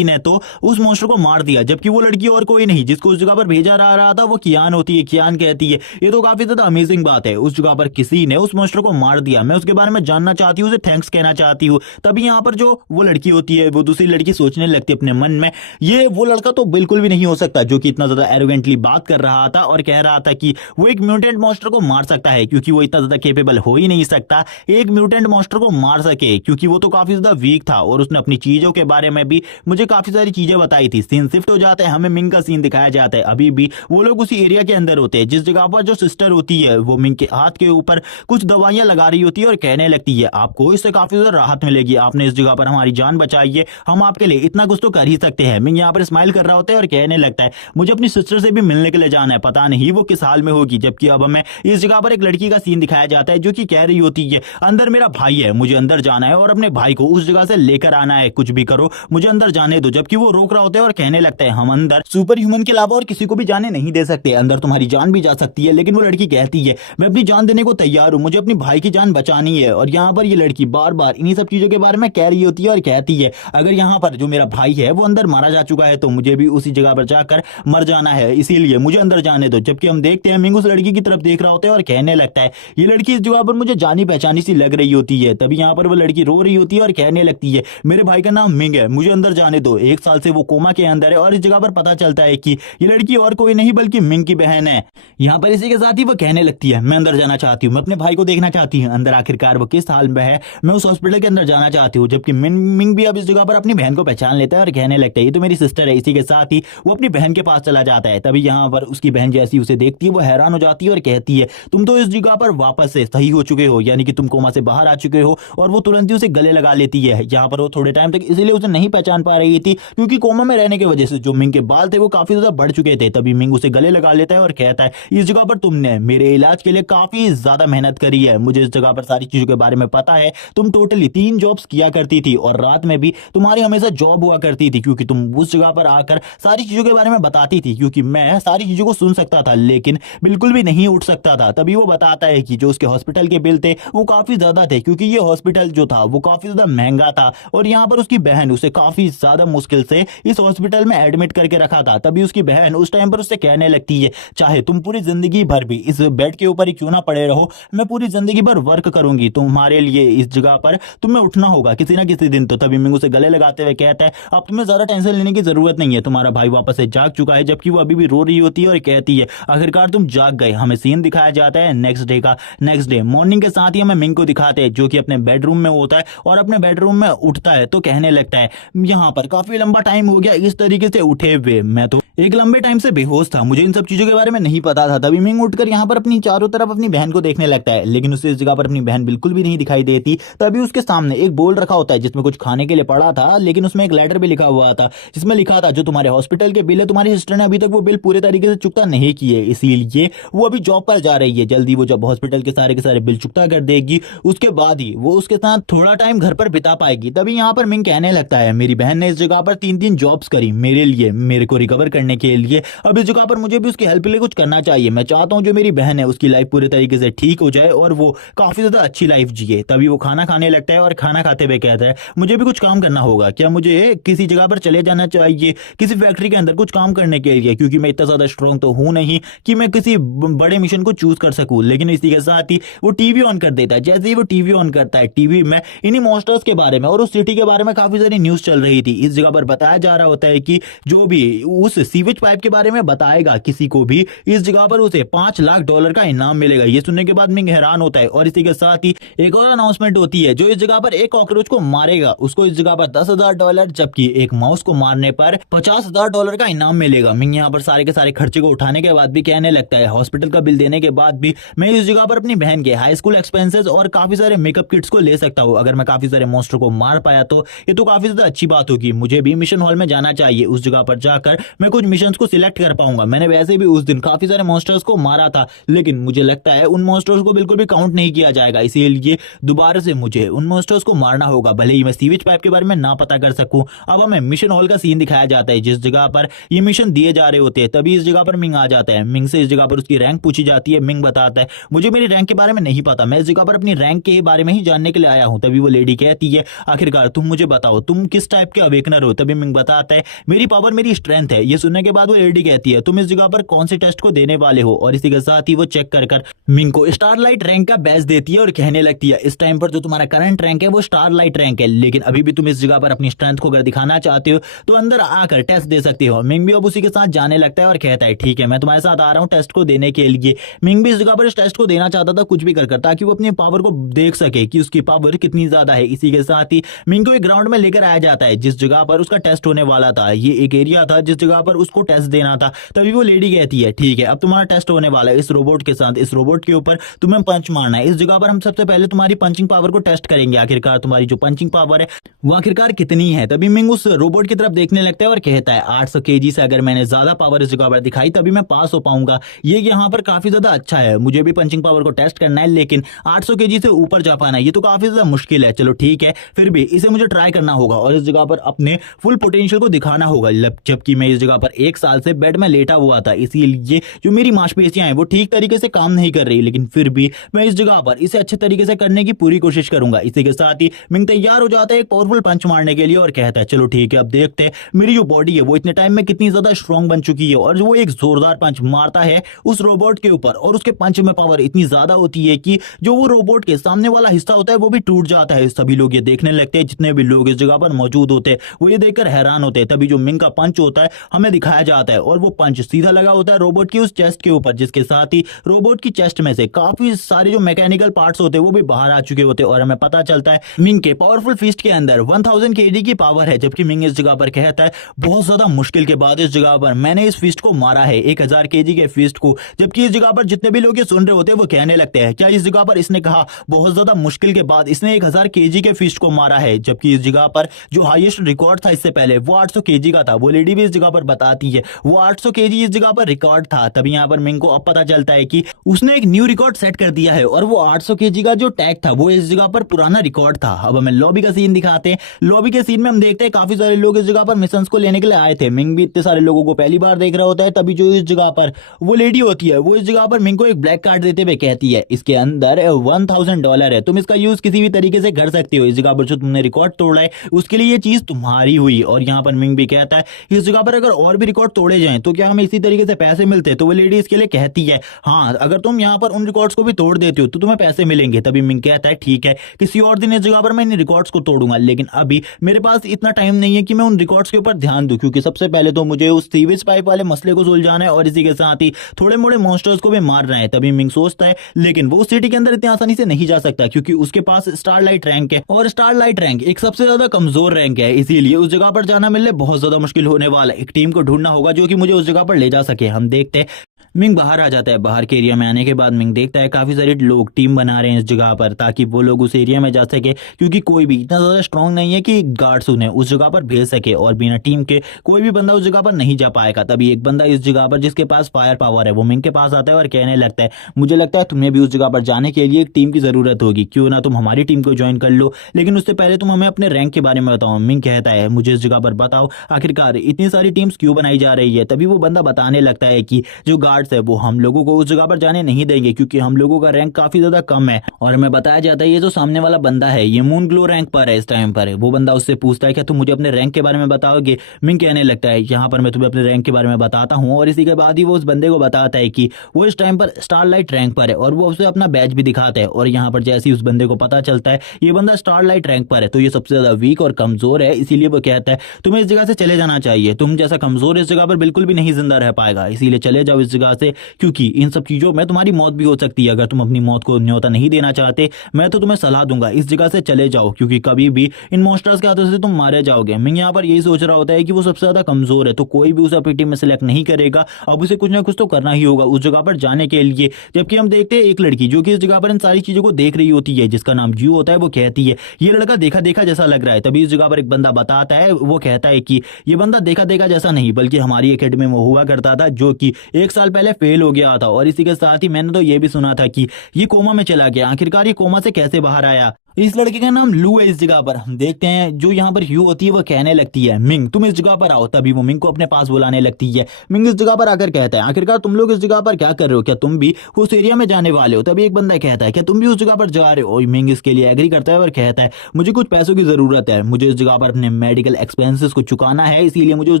ने तो उस मॉन्स्टर को मार दिया। जबकि वो लड़की और कोई नहीं, जिसको उस जगह पर भेजा रहा था वो कियान होती है। कियान कहती है ये तो काफी ज्यादा अमेजिंग बात है, उस जगह पर किसी ने उस मॉन्स्टर को मार दिया, मैं उसके बारे में जानना चाहती हूँ, उसे थैंक्स कहना चाहती हूँ। तभी यहाँ पर जो वो लड़की होती है वो दूसरी लड़की सोचने लगती है अपने मन में ये वो लड़का तो बिल्कुल भी नहीं हो सकता जो कि इतना ज्यादा एरोगेंटली बात कर रहा था और कह रहा था कि वो एक म्यूटेंट मॉन्स्टर को मार सकता है, क्योंकि वो इतना ज्यादा केपेबल हो ही नहीं सकता एक म्यूटेंट मॉन्स्टर को मार सके, क्योंकि वो तो काफी ज्यादा वीक था और उसने अपनी चीजों के बारे में भी मुझे काफी सारी चीजें बताई थी। सीन शिफ्ट हो जाता है, हमें मिंग का सीन दिखाया जाता है। अभी भी वो लोग उसी एरिया के अंदर होते हैं जिस जगह पर जो सिस्टर होती है वो मिंग के हाथ के ऊपर कुछ दवाइयां लगा रही होती है और कहने लगती है आपको इससे काफी ज्यादा राहत मिलेगी, आपने इस जगह पर हमारी जान बचाई है, हम आपके लिए इतना कुछ तो कर ही सकते हैं। मिंग यहाँ पर स्माइल कर रहा होता है और कहने लगता है मुझे अपनी सिस्टर से भी मिलने के लिए जाना है, पता नहीं वो किस हाल में होगी। जबकि अब हमें इस जगह पर एक लड़की का सीन दिखाया जाता है जो कि कह रही होती है अंदर मेरा भाई है, मुझे अंदर जाना है और अपने भाई को उस जगह से लेकर आना है, कुछ भी करो मुझे अंदर जाने दो। जबकि वो रोक रहा होता है और कहने लगता है हम अंदर सुपर ह्यूमन के अलावा और किसी को भी जाने नहीं दे सकते, अंदर तुम्हारी जान भी जा सकती है। लेकिन वो लड़की कहती है मैं अपनी जान देने को तैयार हूं, मुझे अपनी भाई की जान बचानी है। और यहाँ पर ये लड़की बार बार इन्हीं सब चीजों के बारे में कह रही होती है और कहती है अगर यहाँ पर जो मेरा भाई है वो अंदर मारा जा चुका है तो मुझे भी उसी जगह पर जाकर मर जाना है, इसीलिए मुझे अंदर जाने दो। जबकि हम देखते हैं मिंग उस लड़की की तरफ देख रहा होता है और कहने लगता है ये लड़की इस जगह पर मुझे जानी पहचानी सी लग रही होती है। तभी यहाँ पर वो लड़की रो रही होती है और कहने लगती है मेरे भाई का नाम मिंग है, मुझे अंदर जाने दो, 1 साल से वो कोमा के अंदर है। और इस जगह पर पता चलता है कि ये लड़की और कोई नहीं बल्कि मिंग की बहन है। यहाँ पर इसी के साथ ही वो कहने लगती है मैं अंदर जाना चाहती हूँ, मैं अपने भाई को देखना चाहती हूँ अंदर आखिरकार वो किस हाल में है, मैं उस हॉस्पिटल के अंदर जाना चाहती हूँ। जबकि मिंग भी अब इस जगह पर अपनी बहन को पहचान लेता है और कहने लगता है ये तो मेरी सिस्टर है। इसी के साथ ही वो अपनी बहन के पास चला जाता है। तभी यहाँ पर उसकी बहन जैसी उसे देखती है वो हैरान हो जाती है और कहती है तुम तो इस जगह पर वापस से सही हो चुके हो, यानी कि तुम कोमा से बाहर आ चुके हो। और वो तुरंत ही उसे गले लगा लेती है। यहाँ पर वो थोड़े टाइम तक इसीलिए उसे नहीं पहचान पा रही थी क्योंकि कोमा में रहने की वजह से जो मिंग के बाल थे वो काफी ज्यादा बढ़ चुके थे। तभी मिंग उसे गले लगा लेता है और कहता है इस जगह पर तुमने मेरे इलाज के लिए काफी ज्यादा मेहनत करी है, मुझे इस जगह पर सारी चीजों के बारे में पता है, तुम टोटली 3 जॉब्स किया करती थी और रात में भी तुम्हारी हमेशा जॉब हुआ करती थी क्योंकि तुम उस जगह पर आकर सारी चीजों के बारे में बताती थी, क्योंकि मैं सारी चीजों को सुन सकता था लेकिन बिल्कुल भी नहीं उठ सकता था। तभी वो बताता है कि जो उसके हॉस्पिटल के बिल थे वो काफी ज्यादा थे क्योंकि ये हॉस्पिटल जो था वो काफी ज्यादा महंगा था और यहाँ पर उसकी बहन उसे काफी ज्यादा मुश्किल से इस हॉस्पिटल में एडमिट करके रखा था। तभी उसकी बहन उस टाइम पर उससे कहने लगती है चाहे तुम पूरी जिंदगी भर भी इस बेड के ऊपर ही क्यों ना पड़े रहो, मैं पूरी जिंदगी भर वर्क करूंगी तुम्हारे लिए, इस जगह पर तुम्हें उठना होगा किसी ना किसी दिन। तो तभी मिंग उसे गले लगाते हुए कहता है अब तुम्हें ज्यादा टेंशन लेने की जरूरत नहीं है, तुम्हारा भाई वापस से जाग चुका है। जबकि वो अभी भी रो रही होती है और कहती है आखिरकार तुम जाग गए। हमें सीन दिखाया जाता है नेक्स्ट डे का। नेक्स्ट डे मॉर्निंग के साथ ही हमें मिंग को दिखाते हैं जो कि अपने बेडरूम में होता है और अपने बेडरूम में उठता है तो कहने लगता है यहाँ पर काफी लंबा टाइम हो गया इस तरीके से उठे हुए, मैं तो एक लंबे टाइम से बेहोश था, मुझे इन सब चीजों के बारे में नहीं पता था। तभी मिंग उठकर यहाँ पर अपनी चारों तरफ अपनी बहन को देखने लगता है लेकिन उसे इस जगह पर अपनी बहन बिल्कुल भी नहीं दिखाई देती। तभी उसके सामने एक बोल रखा होता है जिसमें कुछ खाने के लिए पड़ा था, लेकिन उसमें एक लेटर भी लिखा हुआ था जिसमें लिखा था जो तुम्हारे हॉस्पिटल के बिल है तुम्हारी सिस्टर ने अभी तक वो बिल पूरे तरीके से चुकता नहीं किए, इसीलिए वो अभी जॉब पर जा रही है। जल्दी वो जब हॉस्पिटल के सारे बिल चुकता कर देगी उसके बाद ही वो उसके साथ थोड़ा टाइम घर पर बिता पाएगी। तभी यहाँ पर मिंग कहने लगता है मेरी बहन ने इस जगह पर 3 जॉब्स करी मेरे लिए, मेरे को रिकवर करने के लिए। अब इस जगह पर मुझे भी उसकी हेल्प के लिए कुछ करना चाहिए, मैं चाहता हूँ जो मेरी बहन है उसकी लाइफ पूरे तरीके से ठीक हो जाए और वो काफी ज्यादा अच्छी लाइफ जिए। तभी वो खाना खाने लगता है और खाना खाते हुए कहता है मुझे भी कुछ काम करना होगा, क्या मुझे किसी जगह पर चले जाना चाहिए किसी फैक्ट्री के अंदर कुछ काम करने के लिए, क्योंकि मैं इतना ज्यादा स्ट्रॉन्ग तो हूं नहीं कि मैं किसी बड़े मिशन को चूज कर सकूं। लेकिन इसी के साथ ही वो टीवी ऑन कर देता है। जैसे ही वो टीवी ऑन करता है टीवी में इन्हीं मॉन्स्टर्स के बारे में और उस सिटी के बारे में काफी सारी न्यूज चल रही थी। इस जगह पर बताया जा रहा होता है कि जो भी उस सीवेज पाइप के बारे में बताएगा किसी को भी, इस जगह पर उसे $5 लाख का इनाम मिलेगा। ये सुनने के बाद मिंग हैरान होता है और इसी के साथ ही एक और अनाउंसमेंट होती है, जो इस जगह पर एक कॉकरोच को मारेगा उसको इस जगह पर $10,000, जबकि एक माउस को मारने पर $50,000 का इनाम मिलेगा। मिंग यहाँ पर सारे के सारे खर्चे को उठाने के बाद भी कहने लगता है, हॉस्पिटल का बिल देने के बाद भी मैं इस जगह पर अपनी बहन के हाई स्कूल एक्सपेंसेस और काफी सारे मेकअप किट्स को ले सकता हूँ। अगर मैं काफी सारे मॉन्स्टर को मार पाया तो ये तो काफी ज्यादा अच्छी बात होगी। मुझे भी मिशन हॉल में जाना चाहिए, उस जगह पर जाकर मैं कुछ मिशंस को सिलेक्ट कर पाऊंगा। मैंने वैसे भी उस दिन काफी सारे मॉन्स्टर्स को मारा था, लेकिन मुझे लगता है उन मॉन्स्टर्स को बिल्कुल भी काउंट नहीं किया जाएगा, इसीलिए दोबारा से मुझे उन मॉन्स्टर्स को मारना होगा, भले ही मैं सीवेज पाइप के बारे में ना पता कर सकूं। अब हमें मिशन हॉल का सीन दिखाया जाता है, जिस जगह पर ये मिशन दिए जा रहे होते हैं। तभी इस जगह पर मिंग आ जाता है। मिंग से इस जगह पर उसकी रैंक पूछी जाती है। मिंग बताता है, मुझे मेरी रैंक के बारे में नहीं पता, मैं इस जगह पर अपनी रैंक के बारे में ही जानने के लिए आया हूं। तभी वो लेडी कहती है, आखिरकार तुम मुझे बताओ तुम किस टाइप के अवेकनर हो। तभी मिंग बताता है, मेरी पावर मेरी स्ट्रेंथ है। ये सुनने के बाद वो लेडी कहती है, तुम इस जगह पर कौन से टेस्ट को देने वाले हो, और इसी के साथ ही वो चेक कर मिंग को स्टारलाइट रैंक का बैच देती है और कहने लगती है, इस टाइम पर जो तुम्हारा करंट रैंक है वो स्टारलाइट रैंक है, लेकिन अभी भी तुम इस जगह पर अपनी स्ट्रेंथ को अगर दिखाना चाहते हो तो अंदर आकर टेस्ट दे सकते हो। मिंग भी अब उसी के साथ जाने लगता है और कहता है, ठीक है मैं तुम्हारे साथ आ रहा हूँ टेस्ट को देने के लिए। मिंग भी इस जगह पर इस टेस्ट को देना चाहता था, कुछ भी कर ताकि वो अपनी पावर को देख सके कि उसकी पावर कितनी ज्यादा है। इसी के साथ ही मिंग को एक ग्राउंड में लेकर आया जाता है, जिस जगह पर उसका टेस्ट होने वाला था। ये एक एरिया था जिस जगह पर उसको टेस्ट देना था। तभी वो लेडी कहती है, ठीक है अब तुम्हारा टेस्ट होने वाला है इस रोबोट के साथ, इस रोबोट के ऊपर तुम्हें पंच मारना है। इस जगह पर हम सबसे पहले तुम्हारी पंचिंग पावर को टेस्ट करेंगे, आखिरकार तुम्हारी जो पंचिंग पावर है वो आखिरकार कितनी है। तभी मिंग उस रोबोट की तरफ देखने लगता है और कहता है, 800 केजी से अगर मैंने ज्यादा पावर इस जगह पर दिखाई तभी मैं पास हो पाऊंगा। ये यहाँ पर काफी ज्यादा अच्छा है, मुझे भी पंचिंग पावर को टेस्ट करना है, लेकिन 800 केजी से ऊपर जा पाना ये तो काफी ज्यादा मुश्किल है। चलो ठीक है, फिर भी इसे मुझे ट्राई करना होगा और इस जगह पर अपने फुल पोटेंशियल को दिखाना होगा। जबकि मैं इस जगह पर 1 साल से बेड में लेटा हुआ था, इसीलिए जो मेरी मांसपेशियां हैं वो ठीक तरीके से काम नहीं कर रही, लेकिन फिर भी मैं इस जगह पर इसे अच्छे तरीके से करने की पूरी कोशिश करूंगा। इसी के साथ ही मिंग तैयार हो जाता है एक पावरफुल पंच मारने के लिए और कहता है, चलो ठीक है अब देखते हैं मेरी जो बॉडी है वो इतने टाइम में कितनी ज्यादा स्ट्रांग बन चुकी है। और वो एक जोरदार पंच मारता है उस रोबोट के ऊपर और उसके पंच में पावर इतनी ज्यादा होती है कि जो वो रोबोट के सामने वाला हिस्सा होता है वो भी टूट जाता है। सभी लोग ये देखने लगते हैं, जितने भी लोग इस जगह पर मौजूद होते हैं वो ये देखकर हैरान होते हैं। तभी जो मिंग का पंच होता है हमें दिखाया जाता है और वो पंच सीधा लगा होता है रोबोट की उस चेस्ट के ऊपर, जिसके साथ ही रोबोट की चेस्ट में से काफी सारे जो मैकेनिकल पार्ट्स होते हैं वो भी बाहर आ चुके होते हैं। और हमें पता चलता है मिंग के पावरफुल फिस्ट के अंदर 1000 केजी की पावर है। जबकि मिंग इस जगह पर कहता है, बहुत ज्यादा मुश्किल के बाद इस जगह पर मैंने इस फिस्ट को मारा है, 1000 केजी के फिस्ट को। जबकि इस जगह पर जितने भी लोग ये सुन रहे होते हैं वो कहने लगते हैं, क्या इस जगह पर इसने कहा बहुत ज्यादा मुश्किल के बाद इसने 1000 केजी के फिस्ट को मारा है। जबकि इस जगह पर जो हाईएस्ट रिकॉर्ड था इससे पहले वो 800 केजी का था। वो लेडी भी इस जगह पर बताती है वो 800 केजी इस जगह पर रिकॉर्ड था। तभी यहाँ पर मिंग को अब पता चलता है कि उसने एक न्यू रिकॉर्ड सेट कर दिया है और वो 800 केजी का जो टैग था वो इस जगह पर पुराना रिकॉर्ड था। अब हमें लॉबी का सीन दिखाते हैं। लॉबी के सीन में हम देखते हैं काफी सारे लोग इस जगह पर मिशंस को लेने के लिए आए थे। मिंग भी इतने सारे लोगों को पहली बार देख रहा होता है। तभी जो इस जगह पर वो लेडी होती है वो इस जगह पर मिंग को एक ब्लैक कार्ड देते हुए कहती है, इसके अंदर $1000 है, तुम इसका यूज किसी भी तरीके से कर सकते हो। इस जगह पर जो तुमने रिकॉर्ड तोड़ा है उसके लिए ये चीज तुम्हारी हुई। और यहाँ पर मिंग भी कहता है, इस जगह पर अगर और भी रिकॉर्ड तोड़े जाएं तो क्या हमें इसी तरीके से पैसे मिलते हैं। तो वो लेडी इसके लिए कहती है, हाँ अगर तुम यहाँ पर उन रिकॉर्ड्स को भी तोड़ देते हो तो तुम्हें पैसे मिलेंगे। तभी मिंग कहता है, ठीक है किसी और दिन इस जगह पर मैं इन रिकॉर्ड्स को तोड़ूंगा, लेकिन अभी मेरे पास इतना टाइम नहीं है कि मैं उन रिकॉर्ड्स के ऊपर ध्यान दूं, क्योंकि सबसे पहले तो मुझे उस सीवेज पाइप वाले मसले को सुलझाना है और इसी के साथ ही थोड़े मोड़े मॉन्स्टर्स को भी मारना है। तभी मिंग सोचता है, लेकिन वो सिटी के अंदर इतनी आसानी से नहीं जा सकता क्योंकि उसके पास स्टारलाइट रैंक है और स्टारलाइट रैंक एक सबसे ज्यादा कमजोर रैंक है, इसीलिए उस जगह पर जाना मेरे लिए बहुत ज्यादा मुश्किल होने वाला है। एक टीम को ढूंढना होगा जो कि मुझे उस जगह पर ले जा सके। हम देखते हैं मिंग बाहर आ जाता है। बाहर के एरिया में आने के बाद मिंग देखता है काफी सारे लोग टीम बना रहे हैं इस जगह पर ताकि वो लोग उस एरिया में जा सके, क्योंकि कोई भी इतना ज्यादा स्ट्रांग नहीं है कि गार्ड्स उन्हें उस जगह पर भेज सके और बिना टीम के कोई भी बंदा उस जगह पर नहीं जा पाएगा। तभी एक बंदा इस जगह पर जिसके पास फायर पावर है वो मिंग के पास आता है और कहने लगता है, मुझे लगता है तुम्हें भी उस जगह पर जाने के लिए एक टीम की जरूरत होगी, क्यों ना तुम हमारी टीम को ज्वाइन कर लो, लेकिन उससे पहले तुम हमें अपने रैंक के बारे में बताओ। मिंग कहता है, मुझे इस जगह पर बताओ आखिरकार इतनी सारी टीम्स क्यों बनाई जा रही है। तभी वो बंदा बताने लगता है कि जो गार्ड गार्ड्स है वो हम लोगों को उस जगह पर जाने नहीं देंगे क्योंकि हम लोगों का रैंक काफी ज्यादा कम है। और हमें बताया जाता है ये जो सामने वाला बंदा है ये मून ग्लो रैंक पर है इस टाइम पर। वो बंदा उससे पूछता है क्या तुम मुझे अपने रैंक के बारे में बताओगे। मिंग कहने लगता है यहाँ पर मैं तुम्हें अपने रैंक के बारे में बताता हूँ, और इसी के बाद ही वो उस बंदे को बताता है कि वो इस टाइम पर स्टारलाइट रैंक पर है और वो उसे अपना बैच भी दिखाता है। और यहाँ पर जैसे ही उस बंदे को पता चलता है ये बंदा स्टारलाइट रैंक पर है तो ये सबसे ज्यादा वीक और कमजोर है, इसीलिए वो कहता है तुम्हें इस जगह से चले जाना चाहिए, तुम जैसा कमजोर इस जगह पर बिल्कुल भी नहीं जिंदा रह पाएगा, इसीलिए चले जाओ इस जगह से क्योंकि इन सब चीजों में तुम्हारी मौत भी हो सकती है। अगर तुम अपनी मौत को न्योता नहीं देना चाहते मैं तो तुम्हें सलाह दूंगा इस जगह से चले जाओ क्योंकि कभी भी इन मॉन्स्टर्स के हाथों से तुम मारे जाओगे। मिंग यहाँ पर यही सोच रहा होता है कि वो सबसे ज्यादा कमजोर है तो कोई भी उसे अपनी टीम में सिलेक्ट नहीं करेगा, अब उसे कुछ ना कुछ तो करना ही होगा उस जगह पर जाने के लिए। जबकि हम देखते हैं एक लड़की जो कि इस जगह पर इन सारी चीजों को देख रही होती है जिसका नाम जू होता है, वो कहती है ये लड़का देखा देखा जैसा लग रहा है। तभी इस जगह पर एक बंदा बताता है, वो कहता है कि ये बंदा देखा देखा जैसा नहीं बल्कि हमारी एकेडमी में हुआ करता था जो कि 1 साल पहले फेल हो गया था। और इसी के साथ ही मैंने तो ये भी सुना था कि ये कोमा में चला गया, आखिरकार ये कोमा से कैसे बाहर आया। इस लड़के का नाम लू है इस जगह पर। हम देखते हैं जो यहाँ पर ह्यू होती है वो कहने लगती है मिंग तुम इस जगह पर आओ। तभी वो मिंग को अपने पास बुलाने लगती है। मिंग इस जगह पर आकर कहता है आखिरकार तुम लोग इस जगह पर क्या कर रहे हो, क्या तुम भी उस एरिया में जाने वाले हो। तभी एक बंदा कहता है क्या तुम भी उस जगह पर जा रहे हो। और मिंग इसके लिए एग्री करता है और कहता है मुझे कुछ पैसों की जरूरत है, मुझे इस जगह पर अपने मेडिकल एक्सपेंसेस को चुकाना है, इसीलिए मुझे उस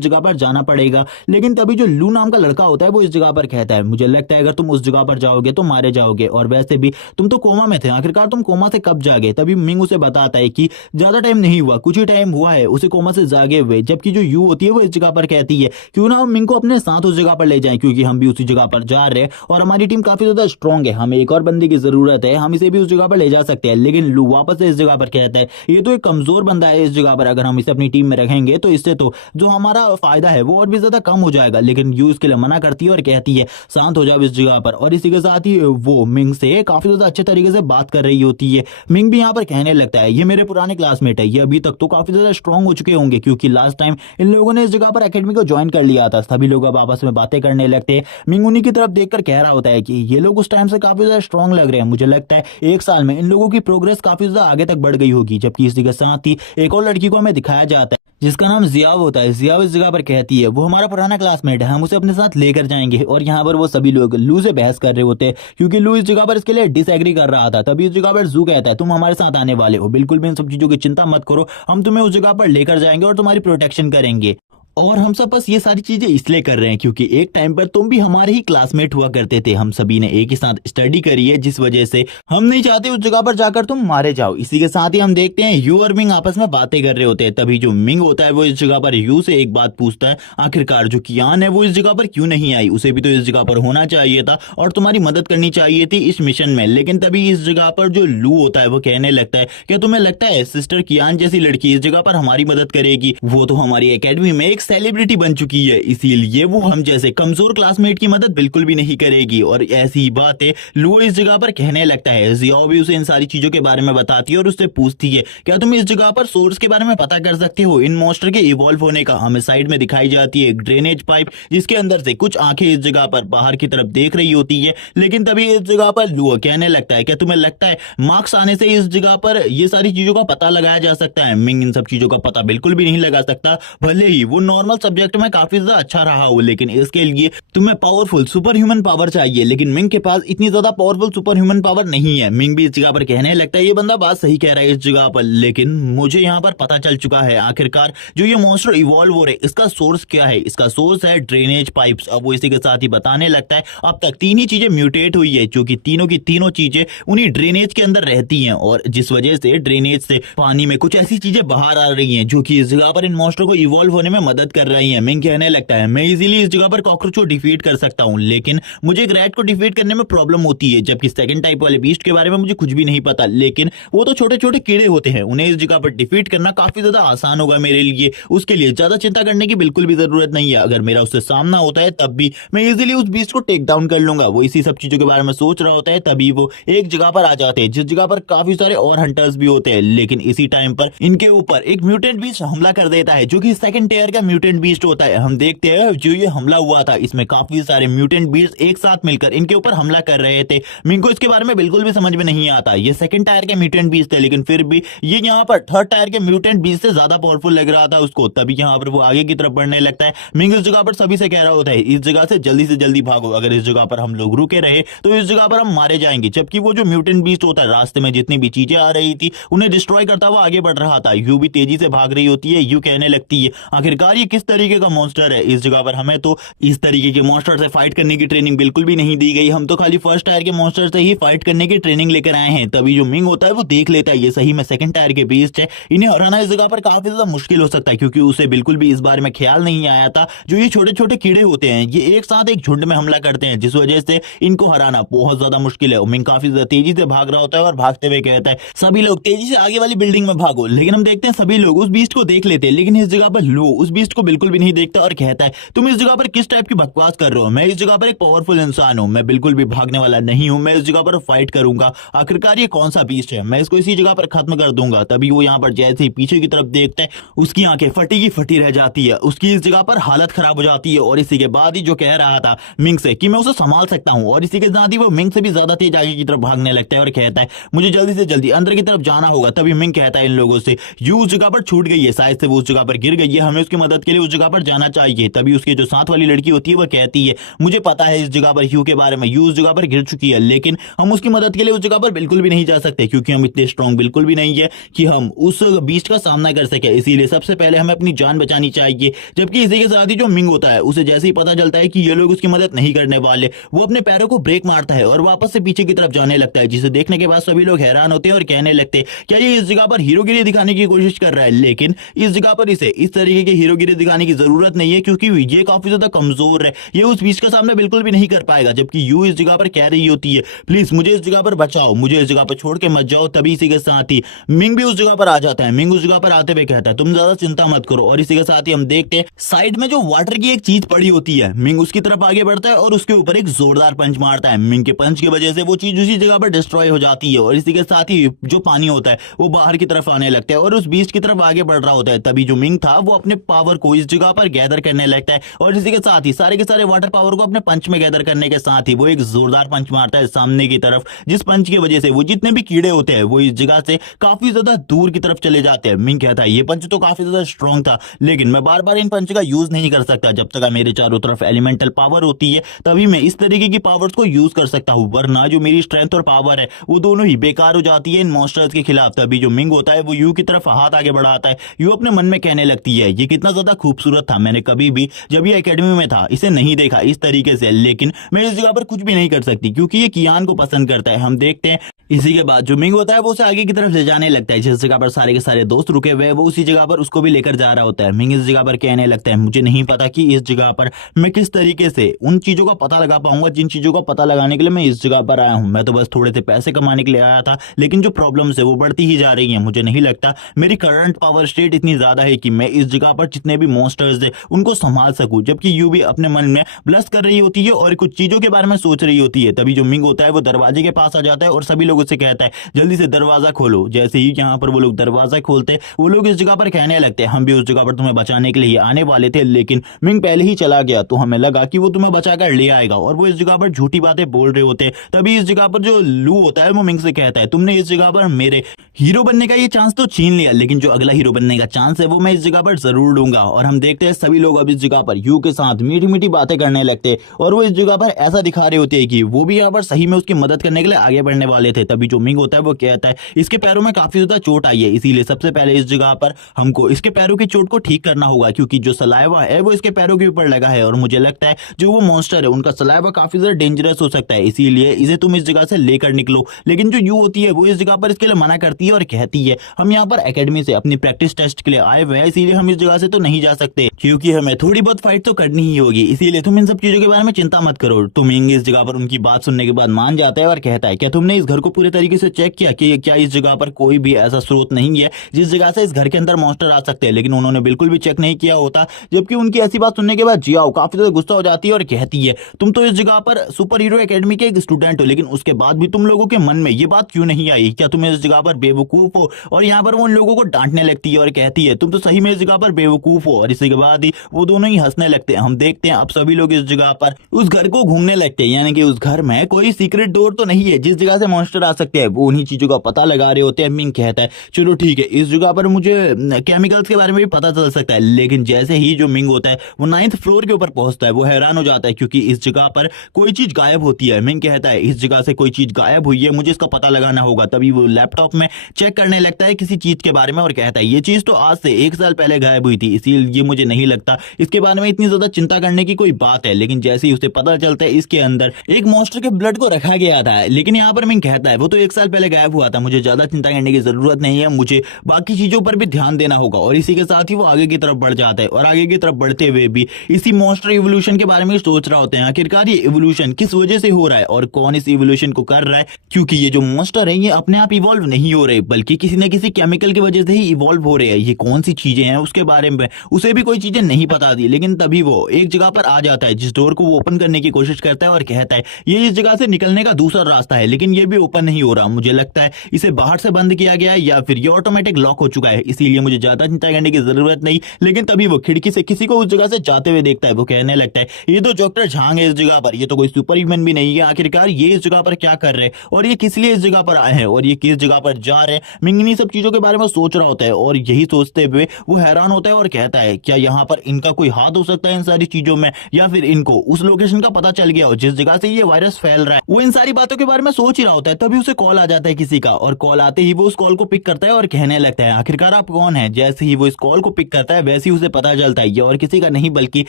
जगह पर जाना पड़ेगा। लेकिन तभी जो लू नाम का लड़का होता है वो इस जगह पर कहता है मुझे लगता है अगर तुम उस जगह पर जाओगे तो मारे जाओगे, और वैसे भी तुम तो कोमा में थे, आखिरकार तुम कोमा से कब जागे। तभी मिंग उसे बताता है कि ज्यादा टाइम नहीं हुआ, कुछ ही टाइम हुआ है उसे कोमा से जागे हुए। जबकि जो यू होती है वो इस जगह पर कहती है क्यों ना हम मिंग को अपने साथ उस जगह पर ले जाएं क्योंकि हम भी उसी जगह पर जा रहे हैं और हमारी टीम काफी ज्यादा स्ट्रांग है, हमें एक और बंदे की जरूरत है, हम इसे भी उस जगह पर ले जा सकते हैं। लेकिन लू वापस से इस जगह पर कहता है ये तो एक कमजोर बंदा है इस जगह पर, अगर हम इसे अपनी टीम में रखेंगे तो इससे तो जो हमारा फायदा है वो और भी ज्यादा कम हो जाएगा। लेकिन यू इसके लिए मना करती है और कहती है शांत हो जाओ इस जगह पर। और इसी के साथ ही वो मिंग से काफी ज्यादा अच्छे तरीके से बात कर रही होती है। मिंग भी यहाँ पर कहने लगता है ये मेरे पुराने क्लासमेट है, ये अभी तक तो काफी ज्यादा स्ट्रांग हो चुके होंगे क्योंकि लास्ट टाइम इन लोगों ने इस जगह पर एकेडमी को ज्वाइन कर लिया था। सभी लोग अब आपस में बातें करने लगते हैं। मिंग उन्हीं की तरफ देखकर कह रहा होता है कि ये लोग उस टाइम से काफी ज्यादा स्ट्रांग लग रहे हैं, मुझे लगता है 1 साल में इन लोगों की प्रोग्रेस काफी ज्यादा आगे तक बढ़ गई होगी। जबकि इसी के साथ ही एक और लड़की को हमें दिखाया जाता है जिसका नाम जियाव होता है। जियाव इस जगह पर कहती है वो हमारा पुराना क्लासमेट है, हम उसे अपने साथ लेकर जाएंगे। और यहाँ पर वो सभी लोग लू से बहस कर रहे होते हैं क्योंकि लू इस जगह पर इसके लिए डिसएग्री कर रहा था। तभी इस जगह पर जू कहता है तुम हमारे साथ आने वाले हो, बिल्कुल भी इन सब चीजों की चिंता मत करो, हम तुम्हें उस जगह पर लेकर जाएंगे और तुम्हारी प्रोटेक्शन करेंगे। और हम सब बस ये सारी चीजें इसलिए कर रहे हैं क्योंकि एक टाइम पर तुम भी हमारे ही क्लासमेट हुआ करते थे, हम सभी ने एक ही साथ स्टडी करी है जिस वजह से हम नहीं चाहते उस जगह पर जाकर तुम मारे जाओ। इसी के साथ ही हम देखते हैं यू और मिंग आपस में बातें कर रहे होते हैं। तभी जो मिंग होता है वो इस जगह पर यू से एक बात पूछता है आखिरकार जो कियान है वो इस जगह पर क्यों नहीं आई, उसे भी तो इस जगह पर होना चाहिए था और तुम्हारी मदद करनी चाहिए थी इस मिशन में। लेकिन तभी इस जगह पर जो लू होता है वो कहने लगता है क्या तुम्हें लगता है सिस्टर कियान जैसी लड़की इस जगह पर हमारी मदद करेगी, वो तो हमारी एकेडमी में एक सेलिब्रिटी बन चुकी है, इसीलिए वो हम जैसे कमजोर क्लासमेट की मदद बिल्कुल भी नहीं करेगी। और ऐसी ही बातें लू इस जगह पर कहने लगता है। जियाओ भी उसे इन सारी चीजों के बारे में बताती है और उससे पूछती है क्या तुम इस जगह पर सोर्स के बारे में पता कर सकते हो इन मॉन्स्टर के इवॉल्व होने का। हमें साइड में दिखाई जाती है एक ड्रेनेज पाइप जिसके अंदर से कुछ आंखें इस जगह पर बाहर की तरफ देख रही होती है। लेकिन तभी इस जगह पर लू कहने लगता है क्या तुम्हें लगता है मार्क्स आने से इस जगह पर ये सारी चीजों का पता लगाया जा सकता है। मिंग इन सब चीजों का पता बिल्कुल भी नहीं लगा सकता, भले ही वो नॉर्मल सब्जेक्ट में काफी ज्यादा अच्छा रहा हो, लेकिन इसके लिए तुम्हें पावरफुल सुपर ह्यूमन पावर चाहिए। लेकिन मिंग के पास इतनी ज्यादा पावरफुल सुपर ह्यूमन पावर नहीं है। मिंग भी इस जगह पर कहने लगता है ये बंदा बात सही कह रहा है इस जगह पर, लेकिन मुझे यहाँ पर पता चल चुका है आखिरकार जो ये मॉन्स्टर इवॉल्व हो रहे इसका सोर्स क्या है। इसका सोर्स है ड्रेनेज पाइप्स। अब वो इसी के साथ ही बताने लगता है अब तक 3 ही चीजें म्यूटेट हुई है जो कि तीनों की तीनों चीजें उन्हीं ड्रेनेज के अंदर रहती हैं और जिस वजह से ड्रेनेज से पानी में कुछ ऐसी चीजें बाहर आ रही हैं जो कि इस जगह पर इन मॉन्स्टर को इवॉल्व होने में मदद कर रही हैं। मिंग कहने लगता है मैं इजीली इस जगह पर कॉकरोच को डिफीट कर सकता हूं, लेकिन मुझे एक रैट को डिफीट करने में प्रॉब्लम होती है। जबकि सेकंड टाइप वाले बीस्ट के बारे में मुझे कुछ भी नहीं पता, लेकिन वो तो छोटे छोटे कीड़े होते हैं, उन्हें इस जगह पर डिफीट करना काफी ज्यादा आसान होगा मेरे लिए। उसके लिए ज्यादा चिंता करने की बिल्कुल भी जरूरत नहीं है। अगर मेरा उससे सामना होता है तब भी मैं इजीली उस बीस्ट को टेक डाउन कर लूंगा। वो इसी सब चीजों के बारे में सोच रहा होता है तभी वो एक जगह पर आ जाते हैं जिस जगह पर काफी सारे और हंटर्स भी होते हैं। लेकिन इसी टाइम पर इनके ऊपर एक म्यूटेंट बीस्ट हमला कर देता है जो कि सेकंड टेयर का म्यूटेंट बीस्ट होता है। हम देखते हैं जो ये हमला हुआ था इसमें काफी सारे म्यूटेंट बीस्ट एक साथ मिलकर इनके ऊपर हमला कर रहे थे। मिंग को इसके बारे में बिल्कुल भी समझ में नहीं आता। ये सेकंड टायर के म्यूटेंट बीस्ट थे, लेकिन फिर भी ये यहाँ पर थर्ड टायर के म्यूटेंट बीस्ट से ज्यादा पावरफुल लग रहा था उसको। तभी यहाँ पर वो आगे की तरफ बढ़ने लगता है। मिंग इस जगह पर सभी से कह रहा होता है इस जगह से जल्दी भागो, अगर इस जगह पर हम लोग रुके रहे तो इस जगह पर हम मारे जाएंगे। जबकि वो जो म्यूटेंट बीस्ट होता है रास्ते में जितनी भी चीजें आ रही थी उन्हें डिस्ट्रॉय करता हुआ आगे बढ़ रहा था। यू भी तेजी से भाग रही होती है। यू कहने लगती है आखिरकार ये किस तरीके का मॉन्स्टर है, इस जगह पर हमें तो इस तरीके के मॉन्स्टर से फाइट करने की ट्रेनिंग बिल्कुल भी नहीं दी गई, हम तो खाली फर्स्ट टायर के मॉन्स्टर से ही फाइट करने की ट्रेनिंग लेकर आए हैं। तभी जो मिंग होता है वो देख लेता है ये सही में सेकंड टायर के बीस्ट है, इन्हें हराना इस जगह पर काफी ज्यादा मुश्किल हो सकता है, क्योंकि उसे बिल्कुल भी इस बारे में ख्याल नहीं आया था जो ये छोटे छोटे कीड़े होते हैं ये एक साथ एक झुंड में हमला करते हैं, जिस वजह से इनको हराना बहुत ज्यादा मुश्किल है। मिंग काफी ज्यादा तेजी से भाग रहा होता है और भागते हुए कहता है सभी लोग तेजी से आगे वाली बिल्डिंग में भागो। लेकिन हम देखते हैं सभी लोग उस बीस्ट को देख लेते हैं, लेकिन इस जगह पर लो उस बीस्ट को बिल्कुल भी नहीं देखता और कहता है तुम इस जगह पर किस टाइप की बकवास कर रहे हो, मैं इस जगह पर एक पावरफुल इंसान हूं, मैं बिल्कुल भी भागने वाला नहीं हूं, मैं इस जगह पर फाइट करूंगा, आखिरकार ये कौन सा बीस्ट है, मैं इसको इसी जगह पर खत्म कर दूंगा। तभी वो यहाँ पर जैसे ही पीछे की तरफ देखता है उसकी आंखें फटी की फटी रह जाती है, उसकी इस जगह पर हालत खराब हो जाती है। और इसी के बाद ही जो कह रहा था मिंग से कि मैं उसे संभाल सकता हूं, और इसी के साथ ही वो मिंग से भी ज्यादा तेज आगे की तरफ भागने लगता है और कहता है मुझे जल्दी से जल्दी अंदर की तरफ जाना होगा। तभी मिंग कहता है इन लोगों से यू उस जगह पर छूट गई है, शायद से वो उस जगह पर गिर गई है, हमें उसकी मदद के लिए उस जगह पर जाना चाहिए। तभी उसकी जो साथ वाली लड़की होती है वो कहती है मुझे पता है इस जगह पर यू के बारे में, यू उस जगह पर गिर चुकी है, लेकिन हम उसकी मदद के लिए उस जगह पर बिल्कुल भी नहीं जा सकते, क्योंकि हम इतने स्ट्रांग बिल्कुल भी नहीं है कि हम उस बीस्ट का सामना कर सके, इसीलिए सबसे पहले हमें अपनी जान बचानी चाहिए। जबकि इसी के साथ ही जो मिंग होता है उसे जैसे ही पता चलता है कि ये लोग उसकी मदद नहीं करने वाले, वो अपने पैरों को ब्रेक मारता है और वापस से पीछे की तरफ जाने लगता है, जिसे देखने के बाद सभी लोग हैरान होते हैं और कहने लगते हैं क्या ये इस जगह पर हीरोगिरी दिखाने की कोशिश कर रहा है। लेकिन इस जगह पर इसे इस तरीके की हीरोगिरी दिखाने की जरूरत नहीं है, क्योंकि ये काफी ज्यादा कमजोर है, ये उस बीच का सामना बिल्कुल भी नहीं कर पाएगा। जबकि यू इस जगह पर कह रही होती है प्लीज मुझे इस जगह पर बचाओ, मुझे इस जगह पर छोड़ के मत जाओ। तभी इसी के साथ ही मिंग भी उस जगह पर आ जाता है। मिंग उस जगह पर आते हुए कहता है तुम ज्यादा चिंता मत करो, और इसी के साथ ही हम देखते हैं साइड में जो वाटर की एक चीज पड़ी होती है, मिंग उसकी तरफ आगे बढ़ता है और उसके ऊपर एक जोरदार पंच मारता है। मिंग के पंच की वजह से वो चीज उसी जगह पर डिस्ट्रॉय हो जाती है, और इसी के साथ ही जो पानी होता है वो बाहर की तरफ आने लगता है और उस बीच की तरफ आगे बढ़ रहा होता है। तभी जो मिंग था वो अपने पावर को इस जगह पर गैदर करने लगता है, और इसी के साथ ही सारे के सारे वाटर पावर को अपने पंच में गैदर करने के साथ ही वो एक जोरदार पंच मारता है सामने की तरफ, जिस पंच की वजह से वो जितने भी कीड़े होते हैं वो इस जगह से काफी ज्यादा दूर की तरफ चले जाते हैं। मिंग कहता है ये पंच तो काफी ज्यादा स्ट्रॉन्ग था, लेकिन मैं बार बार इन पंच का यूज नहीं कर सकता, जब तक मेरे चारों तरफ एलिमेंटल पावर होती है तभी मैं इस तरीके की पावर्स को यूज कर सकता हूं, वरना जो मेरी स्ट्रेंथ और पावर है वो दोनों ही बेकार हो जाती है इन मॉन्स्टर्स के खिलाफ। तभी जो मिंग होता है वो यू की तरफ हाथ आगे बढ़ाता है। यू अपने मन में कहने लगती है ये कितना ज्यादा खूबसूरत था, मैंने कभी भी जब ये एकेडमी में था इसे नहीं देखा इस तरीके से, लेकिन मैं इस जगह पर कुछ भी नहीं कर सकती क्योंकि ये कियान को पसंद करता है। हम देखते हैं इसी के बाद जो मिंग होता है वो उसे आगे की तरफ ले जाने लगता है, जिस जगह पर सारे के सारे दोस्त रुके हुए वो उसी जगह पर उसको भी लेकर जा रहा होता है। मिंग इस जगह पर कहने लगता है मुझे नहीं पता कि इस जगह पर मैं किस तरीके से उन चीजों का पता लगा पाऊंगा जिन चीजों का पता लगाने के लिए मैं इस जगह पर आया हूं, मैं तो बस थोड़े से पैसे कमाने के लिए आया था, लेकिन जो प्रॉब्लम्स है वो बढ़ती ही जा रही है। मुझे नहीं लगता मेरी करंट पावर स्टेट इतनी ज्यादा है कि मैं इस जगह पर जितने भी मॉन्स्टर्स है उनको संभाल सकूं। जबकि यू भी अपने मन में ब्लश कर रही होती है और कुछ चीजों के बारे में सोच रही होती है। तभी जो मिंग होता है वो दरवाजे के पास आ जाता है और सभी लोगों से कहता है जल्दी से दरवाजा खोलो। जैसे ही यहाँ पर वो लोग दरवाजा खोलते वो लोग इस जगह पर कहने लगते हैं हम भी उस जगह पर तुम्हें बचाने के लिए आने वाले थे, लेकिन मिंग पहले ही चला गया तो हमें लगा कि वो तुम्हें बचाकर ले आएगा, और वो इस जगह पर झूठी बातें बोल रहे होते। तभी इस जगह पर जो लू होता है वो मिंग से कहता है तुमने इस जगह पर मेरे हीरो बनने का ये चांस तो छीन लिया, लेकिन जो अगला हीरो बनने का चांस है वो मैं इस जगह पर जरूर लूंगा। और हम देखते हैं सभी लोग अब इस जगह पर यू के साथ मीठी मीठी बातें करने लगते हैं, और वो इस जगह पर ऐसा दिखा रहे होते हैं कि वो भी यहाँ पर सही में उसकी मदद करने के लिए आगे बढ़ने वाले थे। तभी जो मिंग होता है वो कहता है इसके पैरों में काफी ज्यादा चोट आई है, इसीलिए सबसे पहले इस जगह पर हमको इसके पैरों की चोट को ठीक करना होगा, क्योंकि जो सलाइवा है वो इसके पैरों के ऊपर लगा है, और मुझे लगता है जो वो मॉन्स्टर है उनका सलाइवा काफी ज्यादा डेंजरस हो सकता है, इसीलिए इसे तुम इस जगह से लेकर निकलो। लेकिन जो यू होती है वो इस जगह पर इसके लिए मना करती है और कहती है हम यहाँ पर एकेडमी से अपनी प्रैक्टिस टेस्ट के लिए आए हुए हैं, इसीलिए हम इस जगह से तो नहीं जा सकते, क्योंकि हमें थोड़ी बहुत फाइट तो करनी ही होगी, इसीलिए तुम इन सब चीजों के बारे में चिंता मत करो। तो मिंग इस जगह पर उनकी बात सुनने के बाद मान जाता है और कहता है क्या तुमने इस घर को पूरे तरीके से चेक किया कि क्या इस जगह पर कोई भी ऐसा स्रोत नहीं है जिस जगह से इस घर के अंदर मॉन्स्टर आ सकते हैं। लेकिन उन्होंने बिल्कुल भी चेक नहीं किया होता। जबकि उनकी ऐसी बात सुनने के बाद जियाओ काफी ज्यादा गुस्सा हो जाती है और कहती है तुम तो इस जगह पर सुपर हीरो एकेडमी के एक स्टूडेंट हो, लेकिन उसके बाद भी तुम लोगों के मन में ये बात क्यों नहीं आई, क्या तुम इस जगह पर बेवकूफ हो। और यहाँ पर वो उन लोगों को डांटने लगती है और कहती है तुम तो सही में इस जगह पर बेवकूफ प्रूफ हो। और इसी के बाद ही वो दोनों ही हंसने लगते हैं। हम देखते हैं अब सभी लोग इस जगह पर उस घर को घूमने लगते हैं, यानी कि उस घर में कोई सीक्रेट डोर तो नहीं है जिस जगह से मॉन्स्टर आ सकते हैं। वो उन्हीं चीजों का पता लगा रहे होते हैं। मिंग कहता है चलो ठीक है, इस जगह पर मुझे केमिकल्स के बारे में भी पता चल सकता है। लेकिन जैसे ही जो मिंग होता है वो 9th फ्लोर के ऊपर पहुंचता है, वो हैरान हो जाता है क्योंकि इस जगह पर कोई चीज गायब होती है। मिंग कहता है इस जगह से कोई चीज गायब हुई है, मुझे इसका पता लगाना होगा। तभी वो लैपटॉप में चेक करने लगता है किसी चीज के बारे में और कहता है ये चीज तो आज से 1 साल पहले गायब हुई थी, इसीलिए मुझे नहीं लगता इसके बारे में इतनी ज्यादा चिंता करने की कोई बात है। लेकिन जैसे ही उसे पता चलता है इसके अंदर एक मॉन्स्टर के ब्लड को रखा गया था, लेकिन यहाँ पर मिंग कहता है वो तो 1 साल पहले गायब हुआ था, मुझे ज्यादा चिंता करने की जरूरत नहीं है, मुझे बाकी चीजों पर भी ध्यान देना होगा। और इसी के साथ ही वो आगे की तरफ बढ़ जाता है और आगे की तरफ बढ़ते हुए भी इसी मॉन्स्टर इवोल्यूशन के बारे में सोच रहा होते हैं। आखिरकार ये इवोल्यूशन किस वजह से हो रहा है और कौन इस इवोल्यूशन को कर रहा है, क्योंकि ये जो मॉन्स्टर है ये अपने आप इवॉल्व नहीं हो रहे बल्कि किसी न किसी केमिकल की वजह से ही इवॉल्व हो रहे हैं। ये कौन सी चीजें हैं उसके बारे में उसे भी कोई चीजें नहीं पता थी। लेकिन तभी वो एक जगह पर आ जाता है जिस डोर को वो ओपन करने की कोशिश करता है और कहता है ये इस जगह से निकलने का दूसरा रास्ता है, लेकिन ये भी ओपन नहीं हो रहा, मुझे लगता है इसे बाहर से बंद किया गया है या फिर ये ऑटोमेटिक लॉक हो चुका है, इसीलिए मुझे ज्यादा चिंता करने की जरूरत नहीं। लेकिन तभी वो खिड़की से किसी को उस जगह से जाते हुए देखता है। वो कहने लगता है ये तो डॉक्टर झांग है इस जगह पर, ये तो कोई सुपर ह्यूमन भी नहीं है, आखिरकार ये इस जगह पर क्या कर रहे हैं और ये किस लिए इस जगह पर आए हैं और ये किस जगह पर जा रहे हैं। मिंग इन सब चीजों के बारे में सोच रहा होता है और यही सोचते हुए वो हैरान होता है और कहता है क्या यहाँ पर इनका कोई हाथ हो सकता है इन सारी चीजों में, या फिर इनको उस लोकेशन का पता चल गया हो जिस जगह से ये वायरस फैल रहा है। वो इन सारी बातों के बारे में सोच ही रहा होता है, तभी उसे कॉल आ जाता है किसी का और कॉल आते ही वो उस कॉल को पिक करता है और कहने लगता है आखिरकार आप कौन है। जैसे ही वो इस कॉल को पिक करता है वैसे ही उसे पता चलता है ये और किसी का नहीं बल्कि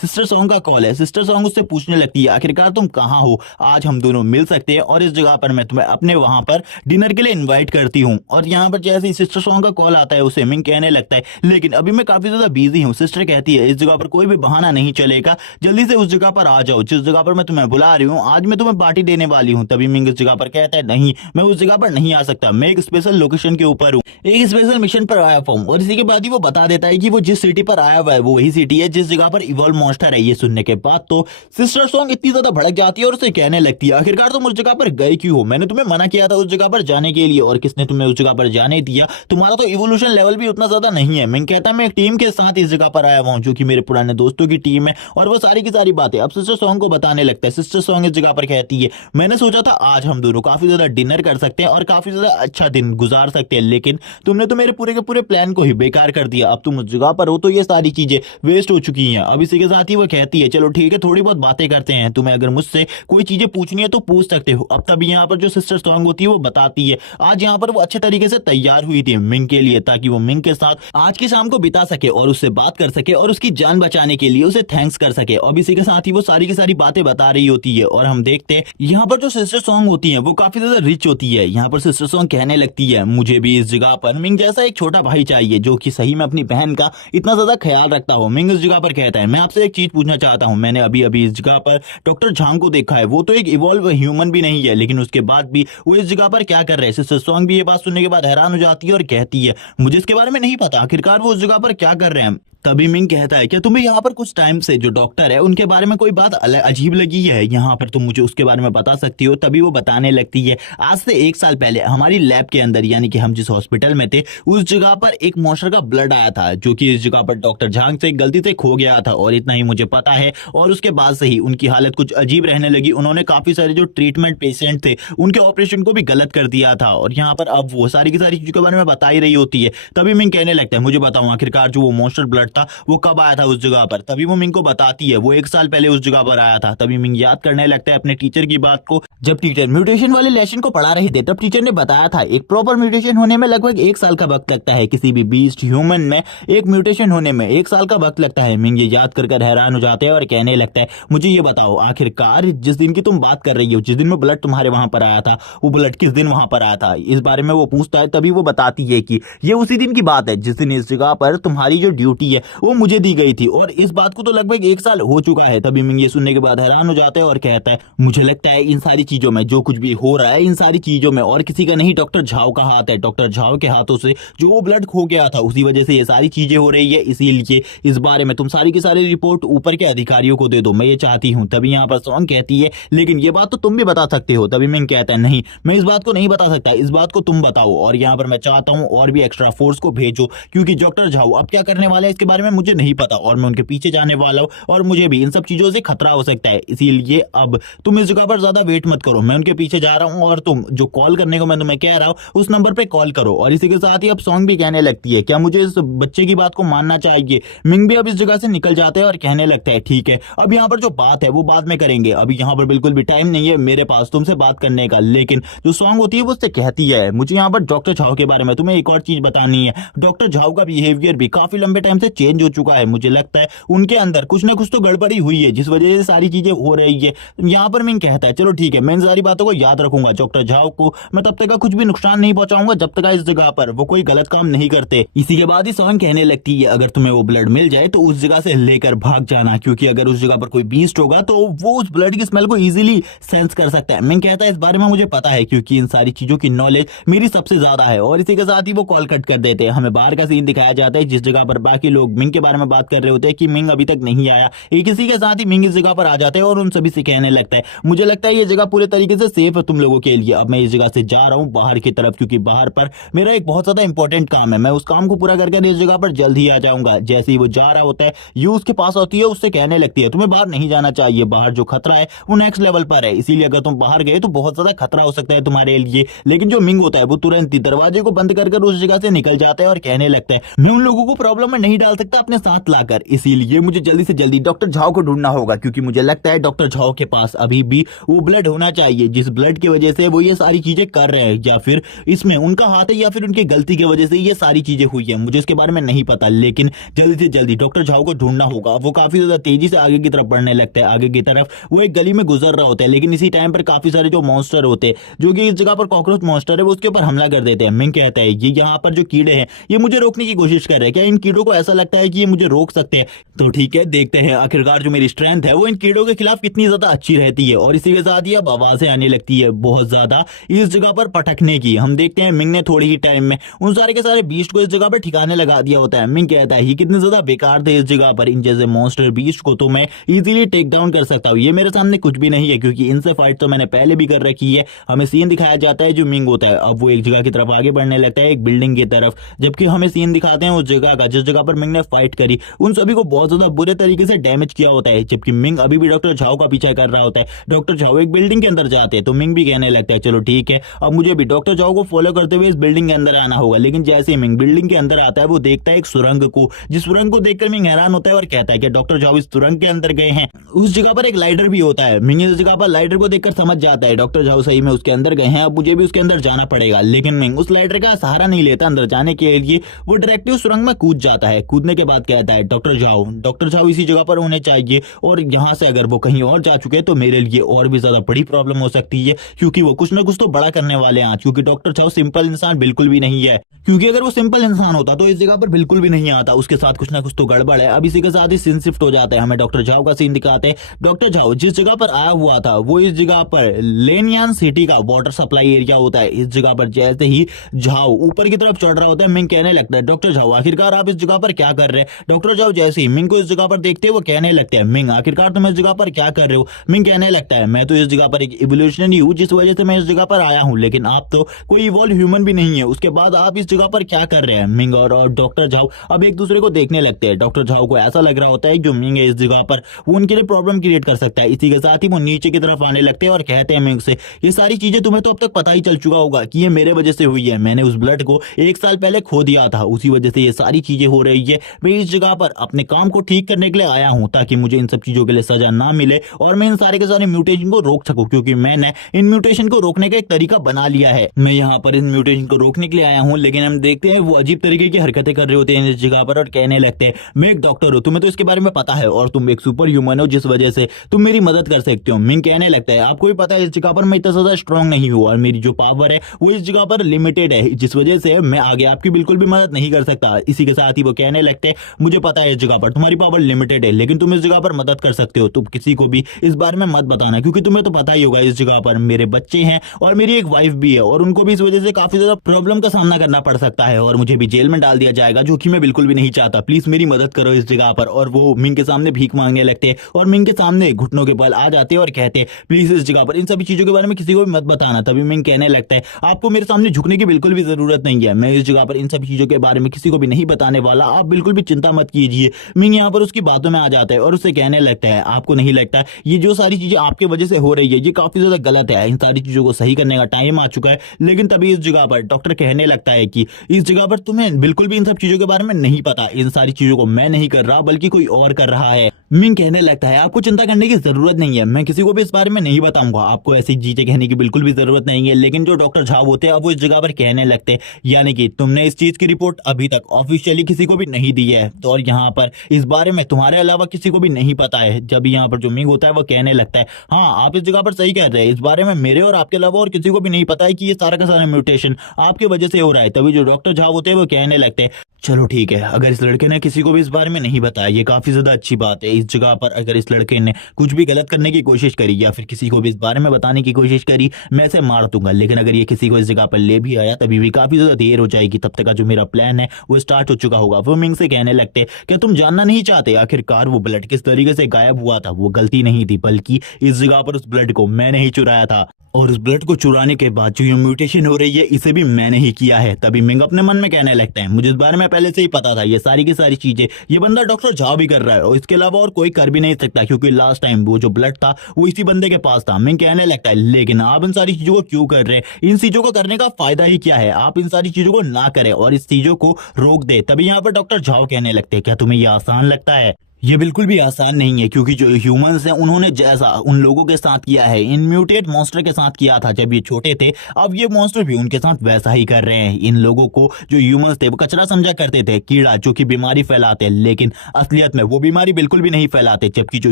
सिस्टर सॉन्ग का कॉल है। सिस्टर सॉन्ग उससे पूछने लगती है आखिरकार तुम कहाँ हो, आज हम दोनों मिल सकते हैं और इस जगह पर मैं तुम्हें अपने वहां पर डिनर के लिए इन्वाइट करती हूँ। और यहाँ पर जैसे ही सिस्टर सॉन्ग का कॉल आता है उसे मिंग कहने लगता है लेकिन अभी मैं काफी ज्यादा बिजी हूँ। सिस्टर कहती है इस जगह पर कोई भी बहाना नहीं चलेगा, जल्दी से उस जगह पर आ जाओ जिस जगह पर मैं तुम्हें बुला रही हूँ, आज मैं तुम्हें पार्टी देने वाली हूँ। तभी मिंग इस जगह पर कहता है नहीं, मैं उस जगह पर नहीं आ सकता, मैं एक स्पेशल लोकेशन के ऊपर हूँ, एक स्पेशल मिशन पर आया हूँ। और इसी के बाद ही वो बता देता है कि वो जिस सिटी पर आया हुआ है वो वही सिटी है जिस जगह पर इवॉल्व मॉन्स्टर है। ये सुनने के बाद तो सिस्टर सॉन्ग इतनी ज्यादा भड़क जाती है और उसे कहने लगती है आखिरकार तुम उस जगह पर गए क्यों हो, मैंने तुम्हें मना किया था उस जगह पर जाने के लिए और किसने तुम्हें उस जगह पर जाने दिया, तुम्हारा तो इवोल्यूशन लेवल भी उतना ज्यादा नहीं है। मिंग कहता है मैं एक टीम के साथ इस जगह पर आया हुआ हूँ जो कि मेरे पुराने दोस्तों की टीम है और वो सारी की सारी बातें अब सिस्टर सॉन्ग को बताने लगता है। सिस्टर सॉन्ग इस जगह पर कहती है मैंने सोचा था आज हम दोनों काफी ज्यादा डिनर कर सकते हैं और काफी ज्यादा अच्छा दिन गुजार सकते हैं, लेकिन तुमने तो मेरे पूरे के पूरे प्लान को ही बेकार कर दिया, अब तुम उस जगह पर हो तो ये सारी चीजें वेस्ट हो चुकी हैं। अब इसी के साथ ही वो कहती है चलो ठीक है थोड़ी बहुत बातें करते हैं, तुम्हें अगर मुझसे कोई चीजें पूछनी है तो पूछ सकते हो। अब तभी यहाँ पर जो सिस्टर सॉन्ग होती है वो बताती है आज यहाँ पर वो अच्छे तरीके से तैयार हुई थी मिंग के लिए ताकि वो मिंग के साथ आज की शाम को बिता सके और उससे बात कर सके और उसकी जान बचाने के लिए उसे थैंक्स कर सके। अब इसी के साथ ही वो सारी की सारी बातें बता रही होती है और हम देखते हैं यहाँ पर जो सिस्टर सॉन्ग होती है वो काफी ज्यादा रिच होती है। यहाँ पर सिस्टर सॉन्ग कहने लगती है मुझे भी इस जगह पर मिंग जैसा एक छोटा भाई चाहिए जो कि सही में अपनी बहन का इतना ज्यादा ख्याल रखता हो। मिंग इस जगह पर कहता है मैं आपसे एक चीज पूछना चाहता हूँ, मैंने अभी अभी इस जगह पर डॉक्टर झांग को देखा है, वो तो एक इवॉल्व ह्यूमन भी नहीं है लेकिन उसके बाद भी वो इस जगह पर क्या कर रहे हैं। सिस्टर सॉन्ग भी ये बात सुनने के बाद हैरान हो जाती है और कहती है मुझे इसके बारे में नहीं पता, आखिरकार वो उस जगह पर क्या कर रहे हैं। तभी मिंग कहता है क्या तुम्हें यहाँ पर कुछ टाइम से जो डॉक्टर है उनके बारे में कोई बात अजीब लगी है, यहाँ पर तुम मुझे उसके बारे में बता सकती हो। तभी वो बताने लगती है आज से 1 साल पहले हमारी लैब के अंदर यानी कि हम जिस हॉस्पिटल में थे उस जगह पर एक मॉन्स्टर का ब्लड आया था जो कि इस जगह पर डॉक्टर झांग से गलती से खो गया था और इतना ही मुझे पता है। और उसके बाद से ही उनकी हालत कुछ अजीब रहने लगी, उन्होंने काफी सारे जो ट्रीटमेंट पेशेंट थे उनके ऑपरेशन को भी गलत कर दिया था और यहाँ पर अब वो सारी की सारी चीजों के बारे में बता ही रही होती है। तभी मिंग कहने लगता है मुझे बताऊं आखिरकार जो वो मॉन्स्टर ब्लड था वो कब आया था उस जगह पर। तभी वो मिंग को बताती है वो 1 साल पहले उस जगह पर आया था। तभी मिंग याद करने लगता है अपने टीचर की बात को, जब टीचर म्यूटेशन वाले लेसन को पढ़ा रहे थे तब टीचर ने बताया था एक प्रॉपर म्यूटेशन होने में लगभग 1 साल का वक्त लगता है, किसी भी बीस्ट ह्यूमन में एक म्यूटेशन होने में 1 साल का वक्त लगता है। मिंग ये याद कर हैरान हो जाते हैं और कहने लगता है मुझे ये बताओ आखिरकार जिस दिन की तुम बात कर रही हो, जिस दिन में ब्लड तुम्हारे वहां पर आया था, वो ब्लड किस दिन वहां पर आया था, इस बारे में वो पूछता है। तभी वो बताती है कि ये उसी दिन की बात है जिस दिन इस जगह पर तुम्हारी जो ड्यूटी है वो मुझे दी गई थी और इस बात को तो लगभग 1 साल हो चुका है। तभी मिंग ये सुनने के बाद हैरान हो जाता है और कहता है मुझे लगता है इन सारी चीजों में जो कुछ भी हो रहा है इन सारी चीजों में और किसी का नहीं डॉक्टर झाओ का हाथ है। डॉक्टर झाओ के हाथों से जो वो ब्लड खो गया था उसी वजह से ये सारी चीजें हो रही है, इसीलिए इस बारे में तुम सारी की सारी रिपोर्ट ऊपर के अधिकारियों को दे दो, मैं ये चाहती हूँ। तभी यहाँ पर सॉन्ग कहती है लेकिन ये बात तो तुम भी बता सकते हो। तभी मिंग कहता है नहीं, मैं इस बात को नहीं बता सकता, इस बात को तुम बताओ और यहाँ पर मैं चाहता हूँ और भी एक्स्ट्रा फोर्स को भेजो क्योंकि डॉक्टर झाओ अब क्या करने वाले हैं इसके जिसके बारे में मुझे नहीं पता और मैं उनके पीछे जाने वाला हूँ और मुझे भी इन सब चीजों से खतरा हो सकता है। इसीलिए अब तुम इस जगह पर ज्यादा वेट मत करो, मैं उनके पीछे जा रहा हूँ और तुम जो कॉल करने को मैं तुम्हें कह रहा हूँ उस नंबर पे कॉल करो। और इसी के साथ ही अब सॉन्ग भी कहने लगती है, क्या मुझे इस बच्चे की बात को मानना चाहिए। मिंग भी अब इस जगह से निकल जाते हैं और कहने लगता है ठीक है, अब यहाँ पर जो बात है वो बाद में करेंगे, अभी यहाँ पर बिल्कुल भी टाइम नहीं है मेरे पास तुमसे बात करने का। लेकिन जो सॉन्ग होती है वो उससे कहती है मुझे यहाँ पर डॉक्टर झाओ के बारे में तुम्हें एक और चीज बतानी है। डॉक्टर झाओ का बिहेवियर भी काफी लंबे टाइम से चेंज हो चुका है, मुझे लगता है उनके अंदर कुछ ना कुछ तो गड़बड़ी हुई है जिस वजह से सारी चीजें हो रही है। यहाँ पर मिंग कहता है चलो ठीक है, मैं इन सारी बातों को याद रखूंगा, डॉक्टर झाओ को मैं तब तक का कुछ भी नुकसान नहीं पहुंचाऊंगा जब तक इस जगह पर वो कोई गलत काम नहीं करते। इसी के बाद ही सॉन्ग कहने लगती है अगर तुम्हें वो ब्लड मिल जाए तो उस जगह से लेकर भाग जाना, क्योंकि अगर उस जगह पर कोई बीस्ट होगा तो वो उस ब्लड की स्मेल को इजीली सेंस कर सकता है। मिंग कहता है इस बारे में मुझे पता है क्योंकि इन सारी चीजों की नॉलेज मेरी सबसे ज्यादा है। और इसी के साथ ही वो कॉल कट कर देते हैं। हमें बाहर का सीन दिखाया जाता है जिस जगह पर बाकी लोग मिंग के बारे में बात कर रहे होते हैं कि मिंग अभी तक नहीं आया। एक इसी के साथ ही मिंग इस जगह पर आ जाते हैं और उन सभी से कहने लगता है मुझे लगता है ये जगह पूरे तरीके से सेफ है तुम लोगों के लिए, अब मैं इस जगह से जा रहा हूँ बाहर की तरफ क्योंकि बाहर पर मेरा एक बहुत ज्यादा इंपॉर्टेंट काम है, मैं उस काम को पूरा करके इस जगह पर जल्द ही आ जाऊंगा। जैसे ही वो जा रहा होता है यू उसके पास होती है, उससे कहने लगती है तुम्हें बाहर नहीं जाना चाहिए, बाहर जो खतरा है वो नेक्स्ट लेवल पर है, इसीलिए अगर तुम बाहर गए तो बहुत ज्यादा खतरा हो सकता है तुम्हारे लिए। लेकिन जो मिंग होता है वो तुरंत ही दरवाजे को बंद कर उस जगह से निकल जाता है और कहने लगता है मैं उन लोगों को प्रॉब्लम में नहीं डाल सकता अपने साथ लाकर, इसीलिए मुझे जल्दी से जल्दी डॉक्टर झाओ को ढूंढना होगा क्योंकि मुझे लगता है डॉक्टर झाओ के पास अभी भी वो ब्लड होना चाहिए जिस ब्लड की वजह से वो ये सारी चीजें कर रहे हैं, या फिर इसमें उनका हाथ है या फिर उनकी गलती की वजह से ये सारी चीजें हुई है, मुझे इसके बारे में नहीं पता। लेकिन जल्दी से जल्दी डॉक्टर झाओ को ढूंढना होगा। वो काफी ज्यादा तेजी से आगे की तरफ बढ़ने लगता है, आगे की तरफ वो एक गली में गुजर रहा होता है, लेकिन इसी टाइम पर काफी सारे जो मॉन्स्टर होते हैं जो कि इस जगह पर कॉकरोच मॉन्स्टर है वो उसके ऊपर हमला कर देते हैं। मिंग कहता है ये यहाँ पर जो कीड़े हैं ये मुझे रोकने की कोशिश कर रहे हैं, क्या इन कीड़ों को ऐसा लगता है कि ये मुझे रोक सकते हैं? तो ठीक है, देखते हैं आखिरकार जो मेरी स्ट्रेंथ है वो इन कीड़ों के खिलाफ कितनी ज्यादा अच्छी रहती है। और इसी के साथ ही अब आवाजें आने लगती है बहुत ज्यादा इस जगह पर पटकने की। हम देखते हैं मिंग ने थोड़ी ही टाइम में उन सारे के सारे बीस्ट को इस जगह पर ठिकाने लगा दिया होता है। मिंग कहता है ये कितने ज्यादा बेकार थे इस जगह पर, इन जैसे मॉन्स्टर बीस्ट को तो मैं इजीली टेक डाउन कर सकता हूँ, ये मेरे सामने कुछ भी नहीं है क्योंकि इनसे फाइट तो मैंने पहले भी कर रखी है। हमें सीन दिखाया जाता है जो मिंग होता है अब वो एक जगह की तरफ आगे बढ़ने लगता है, एक बिल्डिंग की तरफ, जबकि हमें सीन दिखाते हैं उस जगह का जिस जगह पर मिंग ने फाइट करी उन सभी को बहुत ज्यादा बुरे तरीके से डैमेज किया होता है, जबकि मिंग अभी भी डॉक्टर झाओ का पीछा कर रहा होता है। डॉक्टर झाओ एक बिल्डिंग के अंदर जाते हैं तो मिंग भी कहने लगता है चलो ठीक है, अब मुझे भी डॉक्टर झाओ को फॉलो करते हुए इस बिल्डिंग के अंदर आना होगा। लेकिन जैसे ही मिंग बिल्डिंग के अंदर आता है वो देखता है एक सुरंग को, जिस सुरंग को देखकर मिंग हैरान होता है और कहता है कि डॉक्टर झाओ इस सुरंग के अंदर गए हैं। उस जगह पर एक लाइटर भी होता है, मिंग इस जगह पर लाइटर को देखकर समझ जाता है डॉक्टर झाओ सही में उसके अंदर गए हैं, अब मुझे भी उसके अंदर जाना पड़ेगा। लेकिन मिंग उस लाइटर का सहारा नहीं लेता अंदर जाने के लिए, वो डायरेक्टली उस सुरंग में कूद जाता है। कूदने के बाद कहता है डॉक्टर झाओ इसी जगह पर होने चाहिए और यहाँ से अगर वो कहीं और जा चुके हैं तो मेरे लिए और भी ज्यादा बड़ी प्रॉब्लम हो सकती है क्योंकि वो कुछ ना कुछ तो बड़ा करने वाले हैं आज, क्योंकि डॉक्टर झाओ सिंपल इंसान बिल्कुल भी नहीं है, क्योंकि अगर वो सिंपल इंसान होता तो इस जगह पर बिल्कुल भी नहीं आता, उसके साथ कुछ ना कुछ तो गड़बड़ है। अब इसी के साथ ही सीन शिफ्ट हो जाता है, हमें डॉक्टर झाओ का सीन दिखाते हैं। डॉक्टर झाओ जिस जगह पर आया हुआ था वो इस जगह पर लेनियान सिटी का वाटर सप्लाई एरिया होता है। इस जगह पर जैसे ही झाओ ऊपर की तरफ चढ़ रहा होता है मिंग कहने लगता है डॉक्टर झाओ आखिरकार आप इस जगह पर क्या कर रहे हैं? डॉक्टर झाओ जैसे ही मिंग को इस जगह पर देखते हैं वो कहने लगते हैं मिंग आखिरकार तुम इस जगह पर क्या कर रहे हो? मिंग कहने लगता है मैं तो इस जगह पर एक इवोल्यूशनरी हूँ जिस वजह से मैं इस जगह पर आया हूँ, लेकिन आप तो कोई इवॉल्व ह्यूमन भी नहीं है, उसके बाद आप इस जगह पर क्या कर रहे हैं? मिंग और डॉक्टर झाओ अब एक दूसरे को देखने लगते हैं। डॉक्टर झाओ को ऐसा लग रहा होता है जो मिंग है इस जगह पर वो उनके लिए प्रॉब्लम क्रिएट कर सकता है। इसी के साथ ही वो नीचे की तरफ आने लगते हैं और कहते हैं मिंग से ये सारी चीजें तुम्हें तो अब तक पता ही चल चुका होगा कि ये मेरे वजह से हुई है, मैंने उस ब्लड को 1 साल पहले खो दिया था, उसी वजह से ये सारी चीजें हो रही है। मैं इस जगह पर अपने काम को ठीक करने के लिए आया हूं ताकि मुझे इन सब चीजों के लिए सजा ना मिले और मैं इन सारे के सारे म्यूटेशन को रोक सकूं, क्योंकि मैंने इन म्यूटेशन को रोकने का एक तरीका बना लिया है। मैं यहाँ पर इन म्यूटेशन को रोकने के लिए आया हूँ, लेकिन हम देखते हैं वो अजीब तरीके की हरकतें कर रहे होते हैं इस जगह पर और कहने लगते हैं मैं एक डॉक्टर हूँ, तुम्हें तो इसके बारे में पता है और तुम एक सुपर ह्यूमन हो जिस वजह से तुम मेरी मदद कर सकते हो। मिंग कहने लगता है आपको भी पता है इस जगह पर मैं इतना ज्यादा स्ट्रांग नहीं हूँ और मेरी जो पावर है वो इस जगह पर लिमिटेड है, जिस वजह से मैं आगे आपकी बिल्कुल भी मदद नहीं कर सकता। इसी के साथ ही वो कहने लगते हैं मुझे पता है इस जगह पर तुम्हारी पावर लिमिटेड है, लेकिन तुम इस जगह पर मदद कर सकते हो, तुम किसी को भी इस बारे में मत बताना, क्योंकि तुम्हें तो पता ही होगा इस जगह पर मेरे बच्चे हैं और मेरी एक वाइफ भी है और उनको भी इस वजह से काफी ज्यादा प्रॉब्लम का सामना करना पड़ सकता है और मुझे भी जेल में डाल दिया जाएगा, जो कि मैं बिल्कुल भी नहीं चाहता। प्लीज मेरी मदद करो इस जगह पर। और वो मिंग के सामने भीख मांगने लगते हैं और मिंग के सामने घुटनों के बल आ जाते हैं और कहते हैं प्लीज इस जगह पर इन सभी चीजों के बारे में किसी को भी मत बताना। तभी मिंग कहने लगता है आपको मेरे सामने झुकने की बिल्कुल भी जरूरत नहीं है, मैं इस जगह पर इन सभी चीजों के बारे में किसी को भी नहीं बताने वाला, आप बिल्कुल भी चिंता मत कीजिए। मिंग यहाँ पर उसकी बातों में आ जाता है और उससे कहने लगता है आपको नहीं लगता ये जो सारी चीजें आपके वजह से हो रही है ये काफी ज्यादा गलत है, इन सारी चीजों को सही करने का टाइम आ चुका है। लेकिन तभी इस जगह पर डॉक्टर कहने लगता है कि इस जगह पर तुम्हें बिल्कुल भी इन सब चीजों के बारे में नहीं पता, इन सारी चीजों को मैं नहीं कर रहा बल्कि कोई और कर रहा है। मिंग कहने लगता है आपको चिंता करने की जरूरत नहीं है, मैं किसी को भी इस बारे में नहीं बताऊंगा, आपको ऐसी चीजें कहने की बिल्कुल भी जरूरत नहीं है। लेकिन जो डॉक्टर झा होते हैं अब वो इस जगह पर कहने लगते हैं यानी कि तुमने इस चीज की रिपोर्ट अभी तक ऑफिशियली किसी को भी नहीं दी है, तो और यहाँ पर इस बारे में तुम्हारे अलावा किसी को भी नहीं पता है। जब यहाँ पर जो मिंग होता है वो कहने लगता है हाँ आप इस जगह पर सही कह रहे हैं, इस बारे में मेरे और आपके अलावा और किसी को भी नहीं पता है कि ये सारा का सारा म्यूटेशन आपकी वजह से हो रहा है। तभी जो डॉक्टर झा होते हैं वो कहने लगते हैं चलो ठीक है, अगर इस लड़के ने किसी को भी इस बारे में नहीं बताया ये काफी ज्यादा अच्छी बात है। इस जगह पर अगर इस लड़के ने कुछ भी गलत करने की कोशिश करी या फिर किसी को भी इस बारे में बताने की कोशिश करी मैं इसे मार दूंगा, लेकिन अगर ये किसी को इस जगह पर ले भी आया तभी भी काफी ज्यादा देर हो जाएगी, तब तक का जो मेरा प्लान है वो स्टार्ट हो चुका होगा। वो मिंग से कहने लगते क्या तुम जानना नहीं चाहते आखिरकार वो ब्लड किस तरीके से गायब हुआ था, वो गलती नहीं थी बल्कि इस जगह पर उस ब्लड को मैंने ही चुराया था और उस ब्लड को चुराने के बाद जो ये म्यूटेशन हो रही है इसे भी मैंने ही किया है। तभी मिंग अपने मन में कहने लगता है मुझे इस बारे में पहले से ही पता था, ये सारी की सारी चीजें ये बंदा डॉक्टर झा भी कर रहा है और इसके अलावा और कोई कर भी नहीं सकता क्योंकि लास्ट टाइम वो जो ब्लड था वो इसी बंदे के पास था। मिंग कहने लगता है लेकिन आप इन सारी चीजों को क्यों कर रहे हैं, इन चीजों को करने का फायदा ही क्या है, आप इन सारी चीजों को ना करें और इस चीजों को रोक दे। तभी यहाँ पर डॉक्टर झा कहने लगते हैं क्या तुम्हें ये आसान लगता है, ये बिल्कुल भी आसान नहीं है क्योंकि जो ह्यूमंस हैं उन्होंने जैसा उन लोगों के साथ किया है, इन म्यूटेट मॉन्स्टर के साथ किया था जब ये छोटे थे, अब ये मॉन्स्टर भी उनके साथ वैसा ही कर रहे हैं। इन लोगों को जो ह्यूमंस थे वो कचरा समझा करते थे, कीड़ा जो कि बीमारी फैलाते हैं, लेकिन असलियत में वो बीमारी बिल्कुल भी नहीं फैलाते। जबकि जो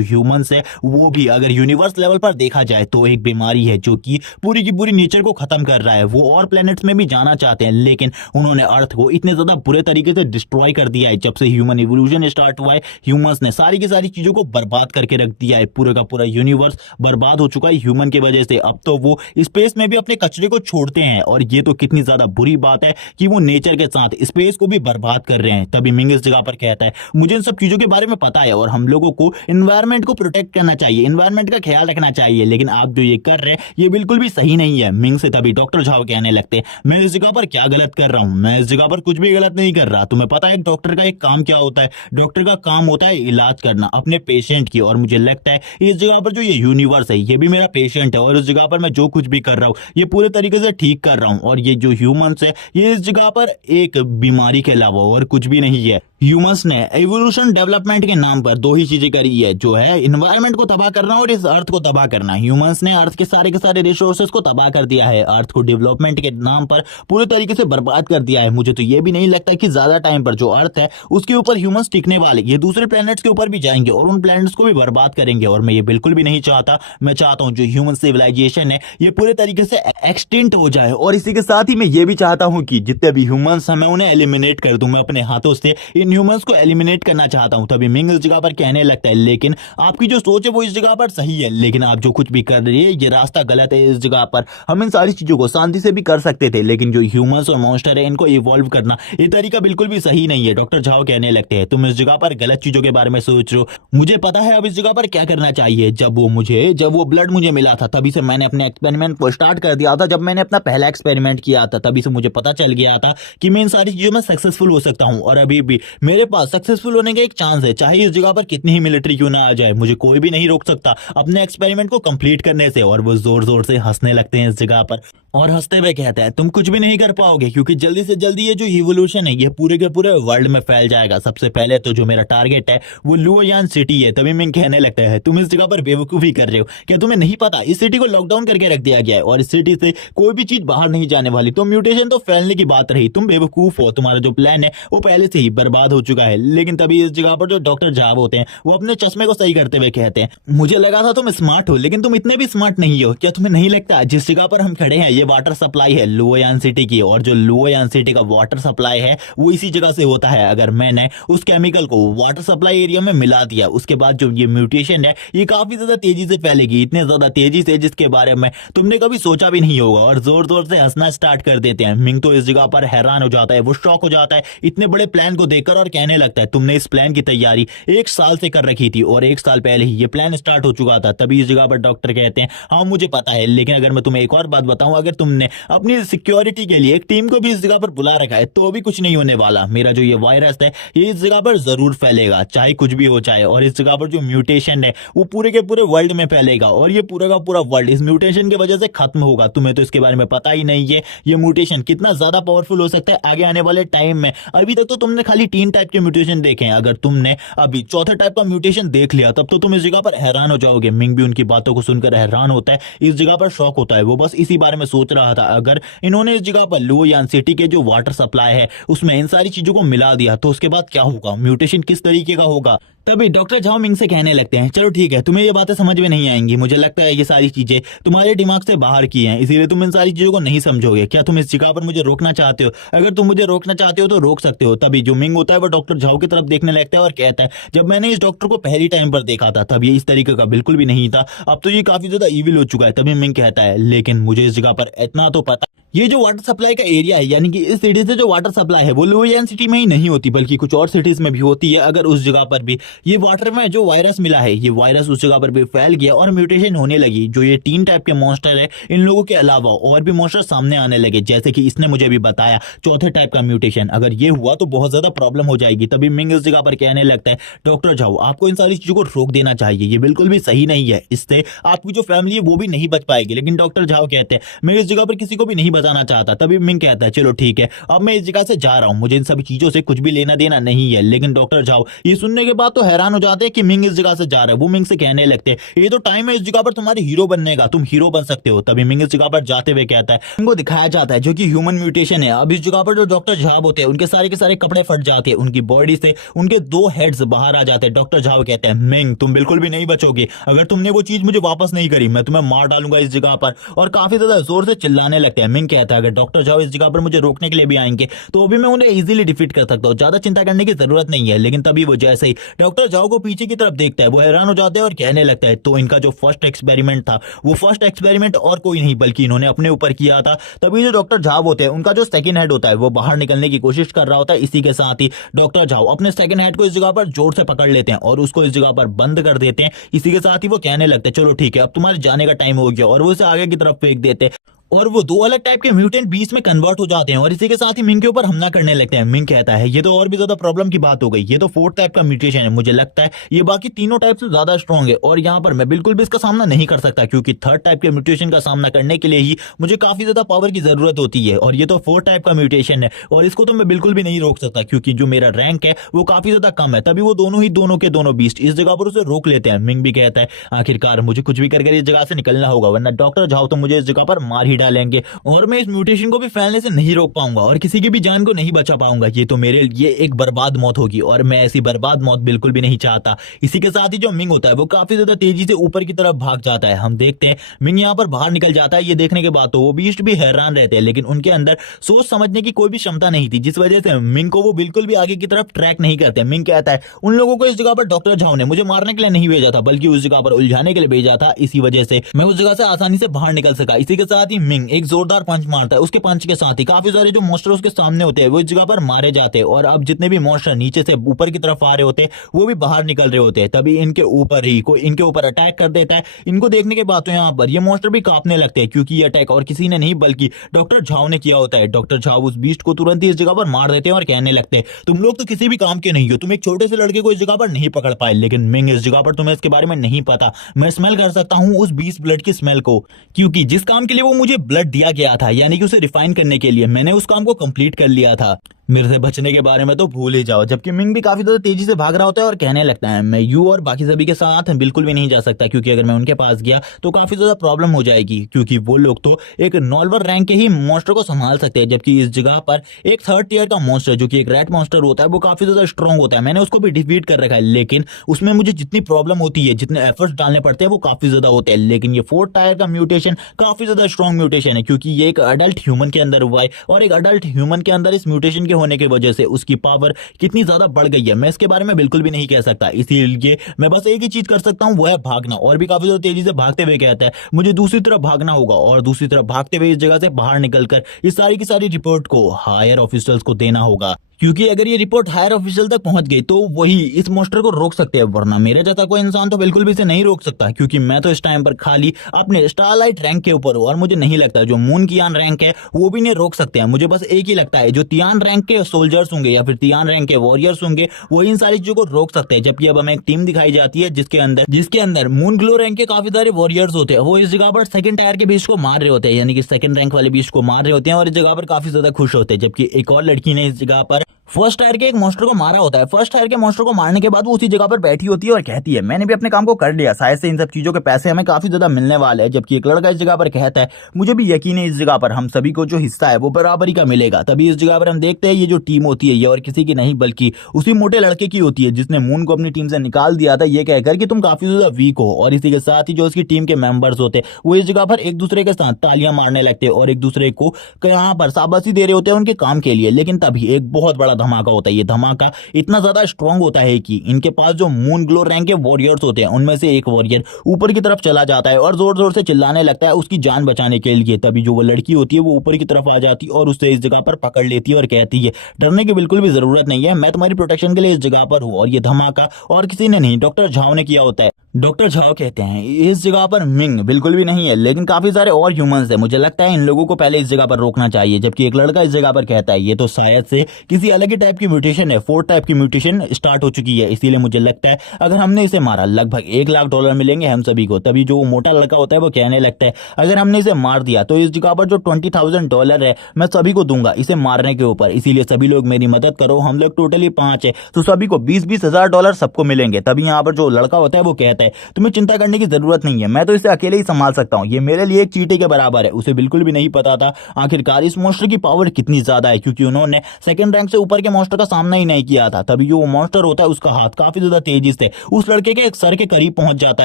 ह्यूमंस है वो भी अगर यूनिवर्स लेवल पर देखा जाए तो एक बीमारी है जो कि पूरी की पूरी नेचर को खत्म कर रहा है। वो और प्लैनेट्स में भी जाना चाहते हैं लेकिन उन्होंने अर्थ को इतने ज्यादा बुरे तरीके से डिस्ट्रॉय कर दिया है। जब से ह्यूमन इवोल्यूशन स्टार्ट हुआ है ह्यूमंस ने सारी की सारी चीजों को बर्बाद करके रख दिया है, पूरा का पूरा यूनिवर्स बर्बाद हो चुका है ह्यूमन की वजह से। अब तो वो स्पेस में भी अपने कचरे को छोड़ते हैं और ये तो कितनी ज्यादा बुरी बात है कि वो नेचर के साथ स्पेस को भी बर्बाद कर रहे हैं। तभी मिंग इस जगह पर कहता है मुझे इन सब चीजों के बारे में पता है और हम लोगों को एनवायरमेंट को प्रोटेक्ट करना चाहिए, एनवायरमेंट का ख्याल रखना चाहिए, लेकिन आप जो ये कर रहे हैं ये बिल्कुल भी सही नहीं है। मिंग से तभी डॉक्टर झाओ कहने लगते हैं मैं इस जगह पर क्या गलत कर रहा हूं, मैं इस जगह पर कुछ भी गलत नहीं कर रहा। तुम्हें पता है डॉक्टर का एक काम क्या होता है, डॉक्टर का काम होता है इलाज करना अपने पेशेंट की, और मुझे लगता है इस जगह पर जो ये यूनिवर्स है ये भी मेरा पेशेंट है और इस जगह पर मैं जो कुछ भी कर रहा हूँ ये पूरे तरीके से ठीक कर रहा हूँ। और ये जो ह्यूमंस है ये इस जगह पर एक बीमारी के अलावा और कुछ भी नहीं है। ह्यूमंस ने एवोल्यूशन डेवलपमेंट के नाम पर दो ही चीजें करी है, जो है एनवायरनमेंट को तबाह करना और इस अर्थ को तबाह करना। ह्यूमंस ने अर्थ के सारे रिसोर्सेज को तबाह कर दिया है, अर्थ को डेवलपमेंट के नाम पर पूरे तरीके से बर्बाद कर दिया है। मुझे तो ये भी नहीं लगता कि ज्यादा टाइम पर जो अर्थ है उसके ऊपर ह्यूमंस टिकने वाले, ये दूसरे प्लैनेट्स के ऊपर भी जाएंगे और उन प्लैनेट्स को भी बर्बाद करेंगे और मैं ये बिल्कुल भी नहीं चाहता। मैं चाहता हूं जो ह्यूमन सिविलाइजेशन है ये पूरे तरीके से एक्सटिंक्ट हो जाए और इसी के साथ ही मैं ये भी चाहता हूं कि जितने भी ह्यूमंस हैं मैं उन्हें एलिमिनेट कर दूं, मैं अपने हाथों से इन ह्यूमंस को एलिमिनेट करना चाहता हूं। तभी मिंग इस जगह पर कहने लगता है लेकिन आपकी जो सोच है वो इस जगह पर सही है, लेकिन आप जो कुछ भी कर रही है ये रास्ता गलत है। इस जगह पर हम इन सारी चीजों को शांति से भी कर सकते थे, लेकिन जो ह्यूमंस और मॉन्स्टर है इनको इवॉल्व करना ये तरीका बिल्कुल भी सही नहीं है। डॉक्टर झाओ कहने लगते हैं तुम इस जगह पर गलत चीजों के बारे में सोच रहे हो, मुझे पता है अब इस जगह पर क्या करना चाहिए। जब वो ब्लड मुझे मिला था तभी से मैंने अपने एक्सपेरिमेंट को स्टार्ट कर दिया था। जब मैंने अपना पहला एक्सपेरिमेंट किया था तभी से मुझे पता चल गया था कि मैं इन सारी चीजों में सक्सेसफुल हो सकता हूं और अभी भी मेरे पास सक्सेसफुल होने का एक चांस है। चाहे इस जगह पर कितनी ही मिलिट्री क्यों ना आ जाए मुझे कोई भी नहीं रोक सकता अपने एक्सपेरिमेंट को कंप्लीट करने से। और वो जोर जोर से हंसने लगते हैं इस जगह पर और हंसते हुए कहते हैं तुम कुछ भी नहीं कर पाओगे क्योंकि जल्दी से जल्दी ये जो इवोल्यूशन है ये पूरे के पूरे वर्ल्ड में फैल जाएगा। सबसे पहले तो जो मेरा टारगेट है वो लुओयान सिटी है। तभी मैं कहने लगता है तुम इस जगह पर बेवकूफी कर रहे हो, क्या तुम्हें नहीं पता इस सिटी को लॉकडाउन करके रख दिया गया है और इस सिटी से कोई भी चीज बाहर नहीं जाने वाली। तो म्यूटेशन तो फैलने की बात रही, तुम बेवकूफ हो, तुम्हारा जो प्लान है वो पहले से ही बर्बाद हो चुका है। लेकिन तभी इस जगह पर जो डॉक्टर झाब होते हैं वो अपने चश्मे को सही करते हुए कहते हैं मुझे लगा था तुम स्मार्ट हो लेकिन तुम इतने भी स्मार्ट नहीं हो। क्या तुम्हें नहीं लगता जिस जगह पर हम खड़े हैं ये वाटर सप्लाई है लुओयान सिटी की और जो लुओयान सिटी का वाटर सप्लाई है वो इसी जगह से होता है। अगर मैंने उस केमिकल को वाटर सप्लाई एरिया में मिला दिया। उसके बाद जो ये म्यूटेशन है ये काफी ज्यादा तेजी से फैलेगी, इतने ज्यादा तेजी से जिसके बारे में तुमने कभी सोचा भी नहीं होगा, और जोर जोर से हंसना स्टार्ट कर देते हैं। मिंग तो इस जगह पर हैरान हो जाता है, वो शॉक हो जाता है इतने बड़े प्लान को देखकर और कहने लगता है तुमने इस प्लान की तैयारी 1 साल से कर रखी थी और 1 साल पहले ही ये प्लान स्टार्ट हो चुका था। तभी इस जगह पर डॉक्टर कहते हैं हाँ मुझे पता है, लेकिन अगर मैं तुम्हें एक और बात बताऊं, अगर तुमने अपनी सिक्योरिटी के लिए एक टीम को भी इस जगह पर बुला रखा है तो भी कुछ नहीं होने वाला। मेरा जो ये वायरस है ये इस जगह पर जरूर फैलेगा, चाहे कुछ भी हो जाए, और इस जगह पर जो म्यूटेशन है वो पूरे के पूरे वर्ल्ड में फैलेगा और ये पूरा का पूरा वर्ल्ड इस म्यूटेशन की वजह से खत्म होगा। तुम्हें तो इसके बारे में पता ही नहीं है ये म्यूटेशन कितना ज्यादा पावरफुल हो सकता है आगे आने वाले टाइम में। अभी तक तो तुमने खाली 3 टाइप के म्यूटेशन देखे हैं, अगर तुमने अभी चौथे टाइप का म्यूटेशन देख लिया तब तो तुम इस जगह पर हैरान हो जाओगे। मिंग भी उनकी बातों को सुनकर हैरान होता है, इस जगह पर शॉक होता है, वो बस इसी बारे में सोच रहा था अगर इन्होंने इस जगह पर लुओयान सिटी के जो वाटर सप्लाई है उसमें इन सारी चीजों को मिला दिया तो उसके बाद क्या होगा, म्यूटेशन किस तरीके का होगा। तभी डॉक्टर झाओ मिंग से कहने लगते हैं चलो ठीक है, तुम्हें ये बातें समझ में नहीं आएंगी, मुझे लगता है ये सारी चीजें तुम्हारे दिमाग से बाहर की हैं, इसीलिए तुम इन सारी चीजों को नहीं समझोगे। क्या तुम इस जगह पर मुझे रोकना चाहते हो? अगर तुम मुझे रोकना चाहते हो तो रोक सकते हो। तभी जो मिंग होता है वो डॉक्टर झाओ की तरफ देखने लगता है और कहता है जब मैंने इस डॉक्टर को पहली टाइम पर देखा था तब ये इस तरीके का बिल्कुल भी नहीं था, अब तो ये काफी ज्यादा इविल हो चुका है। तभी मिंग कहता है लेकिन मुझे इस जगह पर इतना तो पता, ये जो वाटर सप्लाई का एरिया है यानी कि इस सिटी से जो वाटर सप्लाई है वो लुओयान सिटी में ही नहीं होती बल्कि कुछ और सिटीज में भी होती है। अगर उस जगह पर भी ये वाटर में जो वायरस मिला है ये वायरस उस जगह पर भी फैल गया और म्यूटेशन होने लगी, जो ये 3 टाइप के मॉन्स्टर है इन लोगों के अलावा और भी मॉन्स्टर सामने आने लगे, जैसे कि इसने मुझे भी बताया चौथे टाइप का म्यूटेशन। अगर ये हुआ तो बहुत ज्यादा प्रॉब्लम हो जाएगी। तभी मिंग इस जगह पर कहने लगता है डॉक्टर झाओ आपको इन सारी चीजों को रोक देना चाहिए, ये बिल्कुल भी सही नहीं है, इससे आपकी जो फैमिली है वो भी नहीं बच पाएगी। लेकिन डॉक्टर झाओ कहते हैं मैं इस जगह पर किसी को भी नहीं बताना चाहता। तभी मिंग कहता है चलो ठीक है, अब मैं इस जगह से जा रहा हूं, मुझे इन सभी चीजों से कुछ भी लेना देना नहीं है। लेकिन डॉक्टर झाओ ये सुनने के बाद तो हैरान हो जाते हैं कि मिंग इस जगह से जा रहा है। वो मिंग से कहने लगते हैं ये तो टाइम है इस जगह पर तुम्हारे हीरो बनने का, तुम हीरो बन सकते हो। तभी मिंग इस जगह पर जाते हुए कहता है इनको दिखाया जाता है जो कि ह्यूमन म्यूटेशन है। अब इस जगह पर जो डॉक्टर झाओ होते हैं उनके सारे के सारे कपड़े फट जाते हैं, उनकी बॉडी से उनके 2 हेड्स बाहर आ जाते हैं। डॉक्टर झाओ कहते हैं मिंग तुम बिल्कुल भी नहीं बचोगे, अगर तुमने वो चीज मुझे वापस नहीं करी मैं तुम्हें मार डालूंगा इस जगह पर, और काफी ज्यादा जोर से चिल्लाने लगते हैं। मिंग कहता है अगर डॉक्टर झाओ इस जगह पर मुझे रोकने के लिए भी आएंगे तो अभी मैं उन्हें इजीली डिफीट कर सकता हूं, ज्यादा चिंता करने की जरूरत नहीं है। लेकिन तभी वो जैसे ही डॉक्टर झाओ को पीछे की तरफ देखता है वो हैरान हो जाते हैं और कहने लगता है तो इनका जो फर्स्ट एक्सपेरिमेंट था वो फर्स्ट एक्सपेरिमेंट और कोई नहीं बल्कि इन्होंने अपने ऊपर किया था। तभी जो डॉक्टर झाओ होते हैं उनका जो सेकंड हेड होता है वो बाहर निकलने की कोशिश कर रहा होता है। इसी के साथ ही डॉक्टर झाओ अपने सेकंड हेड को इस जगह पर जोर से पकड़ लेते हैं और उसको इस जगह पर बंद कर देते हैं। इसी के साथ ही वो कहने लगते हैं चलो ठीक है अब तुम्हारे जाने का टाइम हो गया, और वो उसे आगे की तरफ फेंक देते हैं और वो 2 अलग टाइप के म्यूटेंट बीच में कन्वर्ट हो जाते हैं और इसी के साथ ही मिंग के ऊपर हमला करने लगते हैं। मिंग कहता है ये तो और भी ज्यादा प्रॉब्लम की बात हो गई, ये तो 4th टाइप का म्यूटेशन है, मुझे लगता है ये बाकी तीनों टाइप से ज्यादा स्ट्रॉन्ग है और यहाँ पर मैं बिल्कुल भी इसका सामना नहीं कर सकता क्योंकि 3rd टाइप के म्यूटेशन का सामना करने के लिए ही मुझे काफी ज्यादा पावर की जरूरत होती है, और ये तो 4th टाइप का म्यूटेशन है और इसको तो मैं बिल्कुल भी नहीं रोक सकता क्योंकि जो मेरा रैंक है वो काफी ज्यादा कम है। तभी वो दोनों के दोनों बीस्ट इस जगह पर उसे रोक लेते हैं। मिंग भी कहता है आखिरकार मुझे कुछ भी करके इस जगह से निकलना होगा वरना डॉक्टर झाओ तो मुझे इस जगह पर मार ही डालेंगे और मैं इस म्यूटेशन को भी फैलने से नहीं रोक पाऊंगा और किसी की भी जान को नहीं बचा पाऊंगा। ये तो मेरे लिए एक बर्बाद मौत होगी और मैं ऐसी बर्बाद मौत बिल्कुल भी नहीं चाहता। इसी के साथ ही जो मिंग होता है वो काफी ज्यादा तेजी से ऊपर की तरफ भाग जाता है। हम देखते हैं मिंग यहाँ पर बाहर निकल जाता है। ये देखने के बाद तो वो बीस्ट भी हैरान रहते हैं लेकिन उनके अंदर सोच समझने की कोई भी क्षमता नहीं थी, जिस वजह से मिंग को वो बिल्कुल भी आगे की तरफ ट्रैक नहीं करते। मिंग कहता है उन लोगों को इस जगह पर डॉक्टर झाओ ने मुझे मारने के लिए नहीं भेजा था बल्कि उस जगह पर उलझाने के लिए भेजा था, इसी वजह से मैं उस जगह से आसानी से बाहर निकल सका। इसी के साथ ही मिंग एक जोरदार पंच मारता है, उसके पंच के साथ ही काफी सारे जो मॉन्स्टर उसके सामने होते हैं वो इस जगह पर मारे जाते हैं और अब जितने भी मॉन्स्टर नीचे से ऊपर की तरफ आ रहे होते हैं वो भी बाहर निकल रहे होते हैं। तभी इनके ऊपर ही कोई इनके ऊपर अटैक कर देता है। इनको देखने के बाद तो यहाँ पर ये मॉन्स्टर भी कांपने लगते हैं क्योंकि ये अटैक और किसी ने नहीं बल्कि डॉक्टर झाओ ने किया होता है। डॉक्टर झाओ उस बीस्ट को तुरंत ही इस जगह पर मार देते हैं और कहने लगते हैं तुम लोग तो किसी भी काम के नहीं हो, तुम एक छोटे से लड़के को इस जगह पर नहीं पकड़ पाए। लेकिन मिंग इस जगह पर तुम्हें इसके बारे में नहीं पता, मैं स्मेल कर सकता हूँ उस बीस्ट ब्लड की स्मेल को, क्योंकि जिस काम के लिए वो मुझे ब्लड दिया गया था यानी कि उसे रिफाइन करने के लिए मैंने उस काम को कंप्लीट कर लिया था। मेरे से बचने के बारे में तो भूल ही जाओ। जबकि मिंग भी काफी ज्यादा तेजी से भाग रहा होता है और कहने लगता है मैं यू और बाकी सभी के साथ बिल्कुल भी नहीं जा सकता क्योंकि अगर मैं उनके पास गया तो काफी ज्यादा प्रॉब्लम हो जाएगी क्योंकि वो लोग तो एक नॉर्मल रैंक के ही मॉन्स्टर को संभाल सकते हैं, जबकि इस जगह पर एक 3rd टियर का मॉन्स्टर जो कि एक रैट मॉन्स्टर होता है वो काफी ज्यादा स्ट्रॉन्ग होता है। मैंने उसको भी डिफीट कर रखा है लेकिन उसमें मुझे जितनी प्रॉब्लम होती है, जितने एफर्ट्स डालने पड़ते हैं वो काफी ज्यादा होते हैं। लेकिन ये 4th टायर का म्यूटेशन काफी ज्यादा स्ट्रॉन्ग म्यूटेशन है क्योंकि ये एक अडल्ट ह्यूमन के अंदर हुआ है और एक अडल्ट ह्यूमन के अंदर इस म्यूटेशन की के होने की वजह से उसकी पावर कितनी ज्यादा बढ़ गई है मैं इसके बारे में बिल्कुल भी नहीं कह सकता। इसीलिए मैं बस एक ही चीज कर सकता हूँ, वो है भागना, और भी काफी ज्यादा तेजी से भागते हुए कहता है मुझे दूसरी तरफ भागना होगा और दूसरी तरफ भागते हुए इस जगह से बाहर निकलकर इस सारी की सारी रिपोर्ट को हायर ऑफिसर्स को देना होगा, क्योंकि अगर ये रिपोर्ट हायर ऑफिशियल तक पहुंच गई तो वही इस मॉन्स्टर को रोक सकते हैं, वरना मेरे जैसा कोई इंसान तो बिल्कुल भी इसे नहीं रोक सकता, क्योंकि मैं तो इस टाइम पर खाली अपने स्टारलाइट रैंक के ऊपर हूं और मुझे नहीं लगता जो मून कियान रैंक है वो भी नहीं रोक सकते हैं। मुझे बस एक ही लगता है जो तियान रैंक के सोल्जर्स होंगे या फिर तियान रैंक के वॉरियर्स होंगे वो इन सारी चीजों को रोक सकते हैं। जबकि अब हमें एक टीम दिखाई जाती है जिसके अंदर मून ग्लो रैंक के काफी सारे वॉरियर्स होते हैं, वो इस जगह पर सेकंड टायर के बीच को मार रहे होते हैं, यानी कि सेकंड रैंक वाले बीच को मार रहे होते हैं और इस जगह पर काफी ज्यादा खुश होते हैं। जबकि एक और लड़की ने इस जगह पर फर्स्ट टायर के एक मॉन्स्टर को मारा होता है। फर्स्ट टायर के मॉन्स्टर को मारने के बाद वो उसी जगह पर बैठी होती है और कहती है मैंने भी अपने काम को कर लिया, शायद से इन सब चीजों के पैसे हमें काफी ज्यादा मिलने वाले हैं। जबकि एक लड़का इस जगह पर कहता है मुझे भी यकीन है इस जगह पर हम सभी को जो हिस्सा है वो बराबरी का मिलेगा। तभी इस जगह पर हम देखते हैं ये जो टीम होती है ये और किसी की नहीं बल्कि उसी मोटे लड़के की होती है जिसने मून को अपनी टीम से निकाल दिया था ये कहकर कि तुम काफी ज्यादा वीक हो। और इसी के साथ ही जो उसकी टीम के मेंबर्स होते हैं वो इस जगह पर एक दूसरे के साथ तालियां मारने लगते हैं और एक दूसरे को यहाँ पर शाबाशी दे रहे होते हैं उनके काम के लिए। लेकिन तभी एक बहुत बड़ा धमाका होता है। ये धमाका इतना ज्यादा स्ट्रांग होता है कि इनके पास जो मून ग्लो रैंक के वॉरियर्स होते हैं उनमें से एक वॉरियर ऊपर की तरफ चला जाता है और जोर जोर से चिल्लाने लगता है उसकी जान बचाने के लिए। तभी जो वो लड़की होती है वो ऊपर की तरफ आ जाती है और उससे इस जगह पर पकड़ लेती है और कहती है डरने की बिल्कुल भी जरूरत नहीं है, मैं तुम्हारी प्रोटेक्शन के लिए इस जगह पर हूं। और ये धमाका और किसी ने नहीं डॉक्टर झाओ ने किया होता है। डॉक्टर झाओ कहते हैं इस जगह पर मिंग बिल्कुल भी नहीं है लेकिन काफी सारे और ह्यूमंस हैं, मुझे लगता है इन लोगों को पहले इस जगह पर रोकना चाहिए। जबकि एक लड़का इस जगह पर कहता है ये तो शायद से किसी अलग ही टाइप की म्यूटेशन है, 4 टाइप की म्यूटेशन स्टार्ट हो चुकी है, इसीलिए मुझे लगता है अगर हमने इसे मारा लगभग $1,00,000 मिलेंगे हम सभी को। तभी जो मोटा लड़का होता है वो कहने लगता है अगर हमने इसे मार दिया तो इस जगह पर जो $20,000 है मैं सभी को दूंगा इसे मारने के ऊपर, इसीलिए सभी लोग मेरी मदद करो। हम लोग टोटली 5 है तो सभी को $20,000 सबको मिलेंगे। तभी यहाँ पर जो लड़का होता है वो कहता है तुम्हें चिंता करने की जरूरत नहीं है, मैं तो इसे अकेले ही संभाल सकता हूँ, ये मेरे लिए एक चींटी के बराबर है। उसे बिल्कुल भी नहीं पता था आखिरकार इस मॉन्स्टर की पावर कितनी ज्यादा है, क्योंकि उन्होंने सेकंड रैंक से ऊपर के मॉन्स्टर का सामना ही नहीं किया था। तभी जो मॉन्स्टर होता है उसका हाथ काफी ज्यादा तेजी से उस लड़के के एक सर के करीब पहुंच जाता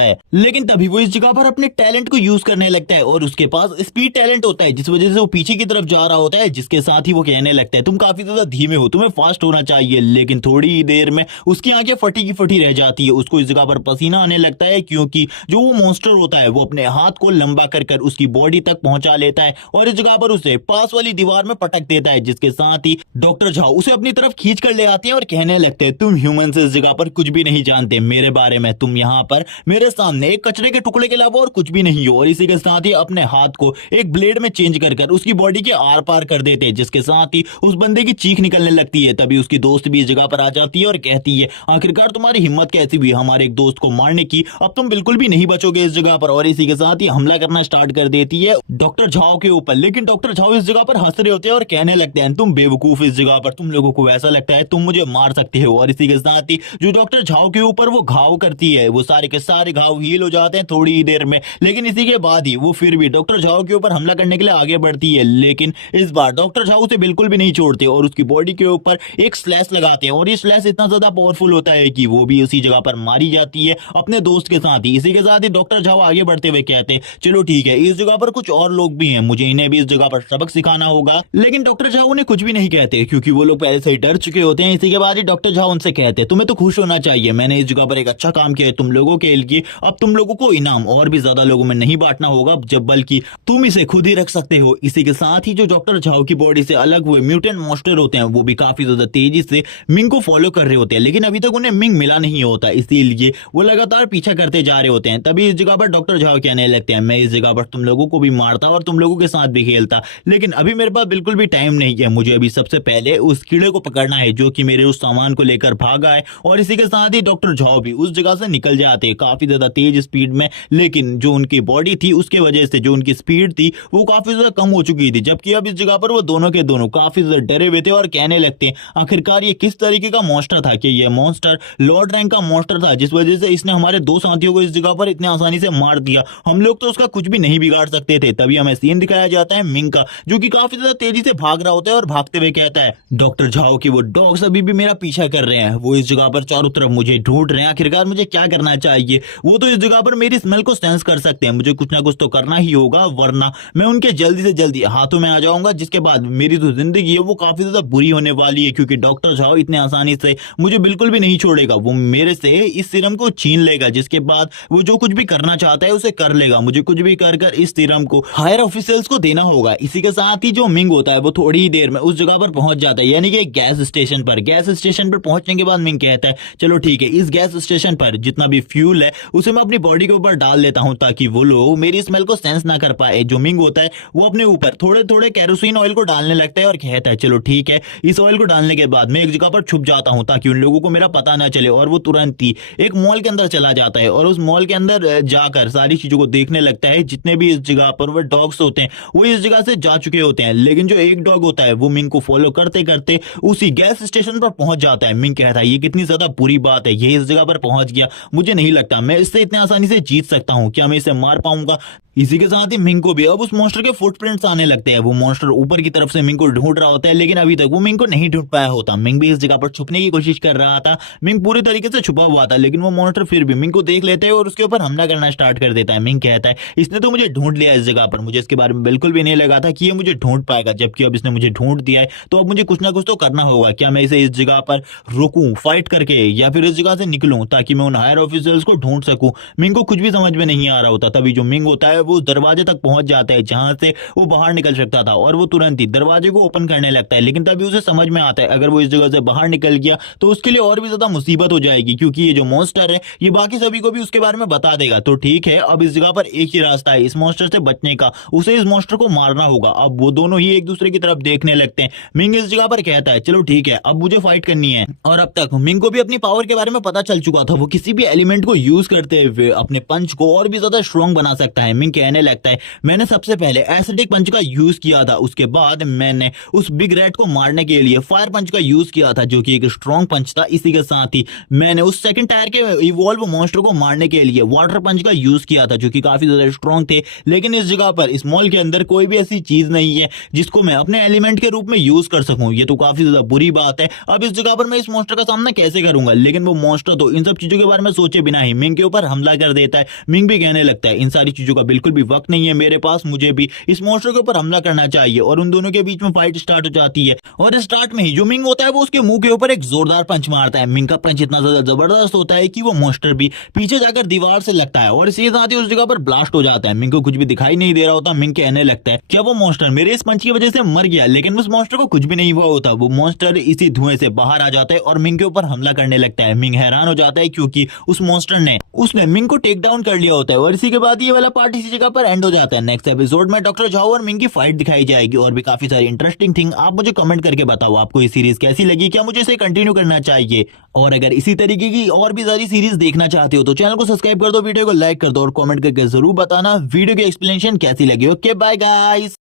है, लेकिन तभी वो इस जगह पर अपने टैलेंट को यूज करने लगता है और उसके पास स्पीड टैलेंट होता है जिस वजह से वो पीछे की तरफ जा रहा होता है, जिसके साथ ही वो कहने लगता है तुम काफी ज्यादा धीमे हो, तुम्हें फास्ट होना चाहिए। लेकिन थोड़ी ही देर में उसकी आंखें फटी की फटी रह जाती है, उसको इस जगह पर पसीना आने लगता है क्योंकि जो वो मॉन्स्टर होता है वो अपने हाथ को लंबा कर उसकी बॉडी तक पहुंचा लेता है और इस जगह पर उसे पास वाली दीवार में पटक देता है, जिसके साथ ही डॉक्टर झाओ उसे अपनी तरफ खींच कर ले आते हैं और कहने लगते हैं तुम ह्यूमन से इस जगह पर कुछ भी नहीं जानते मेरे बारे में, तुम यहाँ पर मेरे सामने एक कचरे के टुकड़े के अलावा और कुछ भी नहीं हो। और इसी के साथ ही अपने हाथ को एक ब्लेड में चेंज कर उसकी बॉडी के आर पार कर देते हैं, जिसके साथ ही उस बंदे की चीख निकलने लगती है। तभी उसकी दोस्त भी इस जगह पर आ जाती है और कहती है आखिरकार तुम्हारी हिम्मत कैसी हुई हमारे एक दोस्त को मारने की, अब तुम बिल्कुल भी नहीं बचोगे इस जगह पर। और इसी के साथ ही हमला करना स्टार्ट कर देती है डॉक्टर झाओ के ऊपर। लेकिन डॉक्टर झाओ इस जगह पर हंस रहे होते हैं और कहने लगते हैं तुम बेवकूफ, इस जगह पर तुम लोगों को ऐसा लगता है तुम मुझे मार सकते हो। और इसी के साथ ही जो डॉक्टर झाओ के ऊपर वो घाव करती है वो सारे के सारे घाव हील हो जाते हैं थोड़ी ही देर में। लेकिन इसी के बाद ही वो फिर भी डॉक्टर झाओ के ऊपर हमला करने के लिए आगे बढ़ती है, लेकिन इस बार डॉक्टर झाओ उसे बिल्कुल भी नहीं छोड़ते और उसकी बॉडी के ऊपर एक स्लैश लगाते हैं और ये स्लैश इतना ज्यादा पावरफुल होता है कि वो भी उसी जगह पर मारी जाती है अपने दोस्त के साथ ही। इसी के साथ ही डॉक्टर झाओ आगे बढ़ते हुए कहते हैं चलो ठीक है इस जगह पर कुछ और लोग भी हैं, मुझे इन्हें भी इस जगह पर सबक सिखाना होगा। लेकिन डॉक्टर झाओ उन्हें कुछ भी नहीं कहते क्योंकि वो लोग पहले से ही डर चुके होते हैं। इसी के बाद ही डॉक्टर झाओ उनसे कहते हैं तुम्हें तो खुश होना चाहिए, मैंने इस जगह पर एक अच्छा काम किया है तुम लोगों के लिए, अब तुम लोगों को इनाम और भी ज्यादा लोगों में नहीं बांटना होगा जब बल्कि तुम इसे खुद ही रख सकते हो। इसी के साथ ही जो डॉक्टर झाओ की बॉडी से अलग हुए म्यूटेंट मॉन्स्टर होते हैं वो भी काफी ज्यादा तेजी से मिंग को फॉलो कर रहे होते हैं, लेकिन अभी तक उन्हें मिंग मिला नहीं होता, इसीलिए वो लगातार पीछा करते जा रहे होते हैं। तभी इस जगह पर डॉक्टर झाओ कहने लगते हैं मैं इस जगह पर तुम लोगों को भी मारता और तुम लोगों के साथ भी खेलता, लेकिन अभी मेरे पास बिल्कुल भी टाइम नहीं है, मुझे अभी सबसे पहले उस कीड़े को पकड़ना है जो कि मेरे उस सामान को लेकर भागा है। और इसी के साथ ही डॉक्टर झाओ भी उस जगह से निकल जाते हैं काफी ज्यादा तेज स्पीड में, लेकिन जो उनकी बॉडी थी उसके वजह से जो उनकी स्पीड थी वो काफी ज्यादा कम हो चुकी थी। जबकि अब इस जगह पर वो दोनों के दोनों काफी ज्यादा डरे हुए थे और कहने लगते हैं आखिरकार ये किस तरीके का मॉन्स्टर था, कि ये मॉन्स्टर लॉर्ड रैंक का मॉन्स्टर था जिस वजह से इसने हमारे दो साथियों को इस जगह पर इतने आसानी से मार दिया। हम लोग तो उसका कुछ भी नहीं बिगाड़ सकते थे। तभी हमें सीन दिखाया जाता है मिंग का, जो कि काफी ज्यादा तेजी से भाग रहा होता है और भागते हुए कहता है डॉक्टर झाओ कि वो डॉग्स अभी भी मेरा पीछा कर रहे हैं, वो इस जगह पर चारों तरफ मुझे ढूंढ रहे हैं, आखिरकार मुझे क्या करना चाहिए। वो तो इस जगह पर मेरी स्मेल को सेंस कर सकते हैं, मुझे कुछ ना कुछ तो करना ही होगा, वरना मैं उनके जल्दी से जल्दी हाथों में आ जाऊंगा, जिसके बाद मेरी जो जिंदगी है वो काफी ज्यादा बुरी होने वाली है, क्योंकि डॉक्टर झाओ इतने आसानी से मुझे बिल्कुल भी नहीं छोड़ेगा। वो मेरे से इस सीरम को छीन लेगा, जिसके बाद वो जो कुछ भी करना चाहता है उसे कर लेगा। मुझे कुछ भी कर कर इस सीरम को हायर ऑफिशियल्स को देना होगा। इसी के साथ ही जो मिंग होता है वो थोड़ी ही देर में उस जगह पर पहुंच जाता है, यानी कि एक गैस स्टेशन पर। गैस स्टेशन पर पहुंचने के बाद मिंग कहता है चलो ठीक है, इस गैस स्टेशन पर जितना भी फ्यूल है उसे मैं अपनी बॉडी के ऊपर डाल लेता हूं, ताकि वो लोग मेरी स्मेल को सेंस ना कर पाए। जो मिंग होता है वो अपने ऊपर थोड़े थोड़े कैरोसिन ऑयल को डालने लगता है और कहता है चलो ठीक है, इस ऑयल को डालने के बाद मैं एक जगह पर छुप जाता हूं ताकि उन लोगों को मेरा पता ना चले। और वो तुरंत ही एक मॉल के अंदर चला जाता है और उस मॉल के अंदर जाकर सारी चीजों को देखने लगता है। जितने भी इस जगह पर वो डॉग्स होते हैं वो इस जगह से जा चुके होते हैं, लेकिन जो एक डॉग होता है वो मिंग को फॉलो करते करते उसी गैस स्टेशन पर पहुंच जाता है। मिंग कहता है ये कितनी ज्यादा बुरी बात है, ये इस जगह पर पहुंच गया, मुझे नहीं लगता मैं इससे इतने आसानी से जीत सकता हूं, क्या मैं इसे मार पाऊंगा। इसी के साथ ही मिंग को भी अब उस मॉन्स्टर के फुटप्रिंट्स आने लगते हैं। वो मॉन्स्टर ऊपर की तरफ से मिंग को ढूंढ रहा होता है, लेकिन अभी तक वो मिंग को नहीं ढूंढ पाया होता। मिंग भी इस जगह पर छुपने की कोशिश कर रहा था, मिंग पूरी तरीके से छुपा हुआ था, लेकिन वो मॉन्स्टर फिर भी मिंग को देख लेते हैं और उसके ऊपर हमला करना स्टार्ट कर देता है। मिंग कहता है इसने तो मुझे ढूंढ लिया इस जगह पर, मुझे इसके बारे में बिल्कुल भी नहीं लगा था कि ये मुझे ढूंढ पाएगा, जबकि अब इसने मुझे ढूंढ दिया है तो अब मुझे कुछ ना कुछ तो करना होगा। क्या मैं इसे इस जगह पर रोकूं फाइट करके, या फिर इस जगह से निकलूं ताकि मैं उन हायर ऑफिसर्स को ढूंढ सकूं। मिंग को कुछ भी समझ में नहीं आ रहा होता। तभी जो मिंग होता है वो दरवाजे तक पहुंच जाता है जहां से वो बाहर निकल सकता था, और वो तुरंत ही दरवाजे को ओपन करने लगता है। लेकिन तभी उसे समझ में आता है अगर वो इस जगह से बाहर निकल गया तो उसके लिए और भी ज्यादा मुसीबत हो जाएगी, क्योंकि ये जो मॉन्स्टर है ये बाकी सभी को भी उसके बारे में बता देगा। तो ठीक है, अब इस जगह पर एक ही रास्ता है इस मॉन्स्टर से बचने का, उसे इस मॉन्स्टर को मारना होगा। अब वो दोनों ही एक दूसरे की तरफ देखने लगते हैं। मिंग इस जगह पर कहता है चलो ठीक है, अब मुझे फाइट करनी है। और अब तक मिंग को भी अपनी पावर के बारे में पता चल चुका था, वो किसी भी एलिमेंट को यूज करते हुए अपने पंच को और भी ज्यादा स्ट्रॉन्ग बना सकता है। मिंग कहने लगता है मैंने सबसे पहले एसिडिक पंच का यूज किया था, उसके बाद मैंने उस बिग रैट को मारने के लिए फायर पंच का यूज किया था, जो कि एक स्ट्रॉन्ग पंच था। इसी के साथ ही मैंने उस सेकंड टायर के इवॉल्व मॉन्स्टर को मारने के लिए वाटर पंच का यूज किया था, जो कि काफी ज्यादा स्ट्रॉन्ग थे। लेकिन इस जगह पर इस मॉल के अंदर कोई भी ऐसी चीज नहीं है जिसको मैं अपने एलिमेंट के रूप में यूज कर सकूं, ये तो काफी ज्यादा बुरी बात है। अब इस जगह पर मैं इस मॉन्स्टर का सामना कैसे करूंगा। लेकिन वो मॉन्स्टर तो इन सब चीजों के बारे में सोचे बिना ही मिंग के ऊपर हमला कर देता है। मिंग भी कहने लगता है इन सारी चीजों का बिल्कुल भी वक्त नहीं है मेरे पास, मुझे भी इस मॉन्स्टर के ऊपर हमला करना चाहिए। और उन दोनों के बीच में फाइट स्टार्ट हो जाती है, और स्टार्ट में ही जो मिंग होता है वो उसके मुंह के ऊपर एक जोरदार पंच मारता है। मिंग का पंच इतना ज्यादा जबरदस्त होता है कि वो मॉन्स्टर भी पीछे जाकर दीवार से लगता है और इसी के साथ ही उस जगह पर ब्लास्ट हो जाता है। मिंग को कुछ भी दिखाई नहीं दे रहा होता। मिंग कहने लगता है क्या वो मॉन्स्टर मेरे इस पंच की वजह से मर गया, लेकिन उस मॉन्स्टर को कुछ भी नहीं हुआ होता। वो मॉन्स्टर इसी धुएं से बाहर आ जाता है और मिंग के ऊपर हमला करने लगता है। मिंग हैरान हो जाता है क्योंकि उस मॉन्स्टर ने उसने मिंग को टेक डाउन कर लिया होता है। और इसी के बाद ये वाला पार्ट इसी जगह पर एंड हो जाता है। नेक्स्ट एपिसोड में डॉक्टर झाओ और मिंग की फाइट दिखाई जाएगी और भी काफी सारी इंटरेस्टिंग थिंग। आप मुझे कमेंट करके बताओ आपको ये सीरीज कैसी लगी, क्या मुझे इसे कंटिन्यू करना चाहिए। और अगर इसी तरीके की और भी सारी सीरीज देखना चाहते हो तो चैनल को सब्सक्राइब कर दो, वीडियो को लाइक कर दो और कमेंट करके जरूर बताना वीडियो की एक्सप्लेनेशन कैसी लगी। Okay bye guys.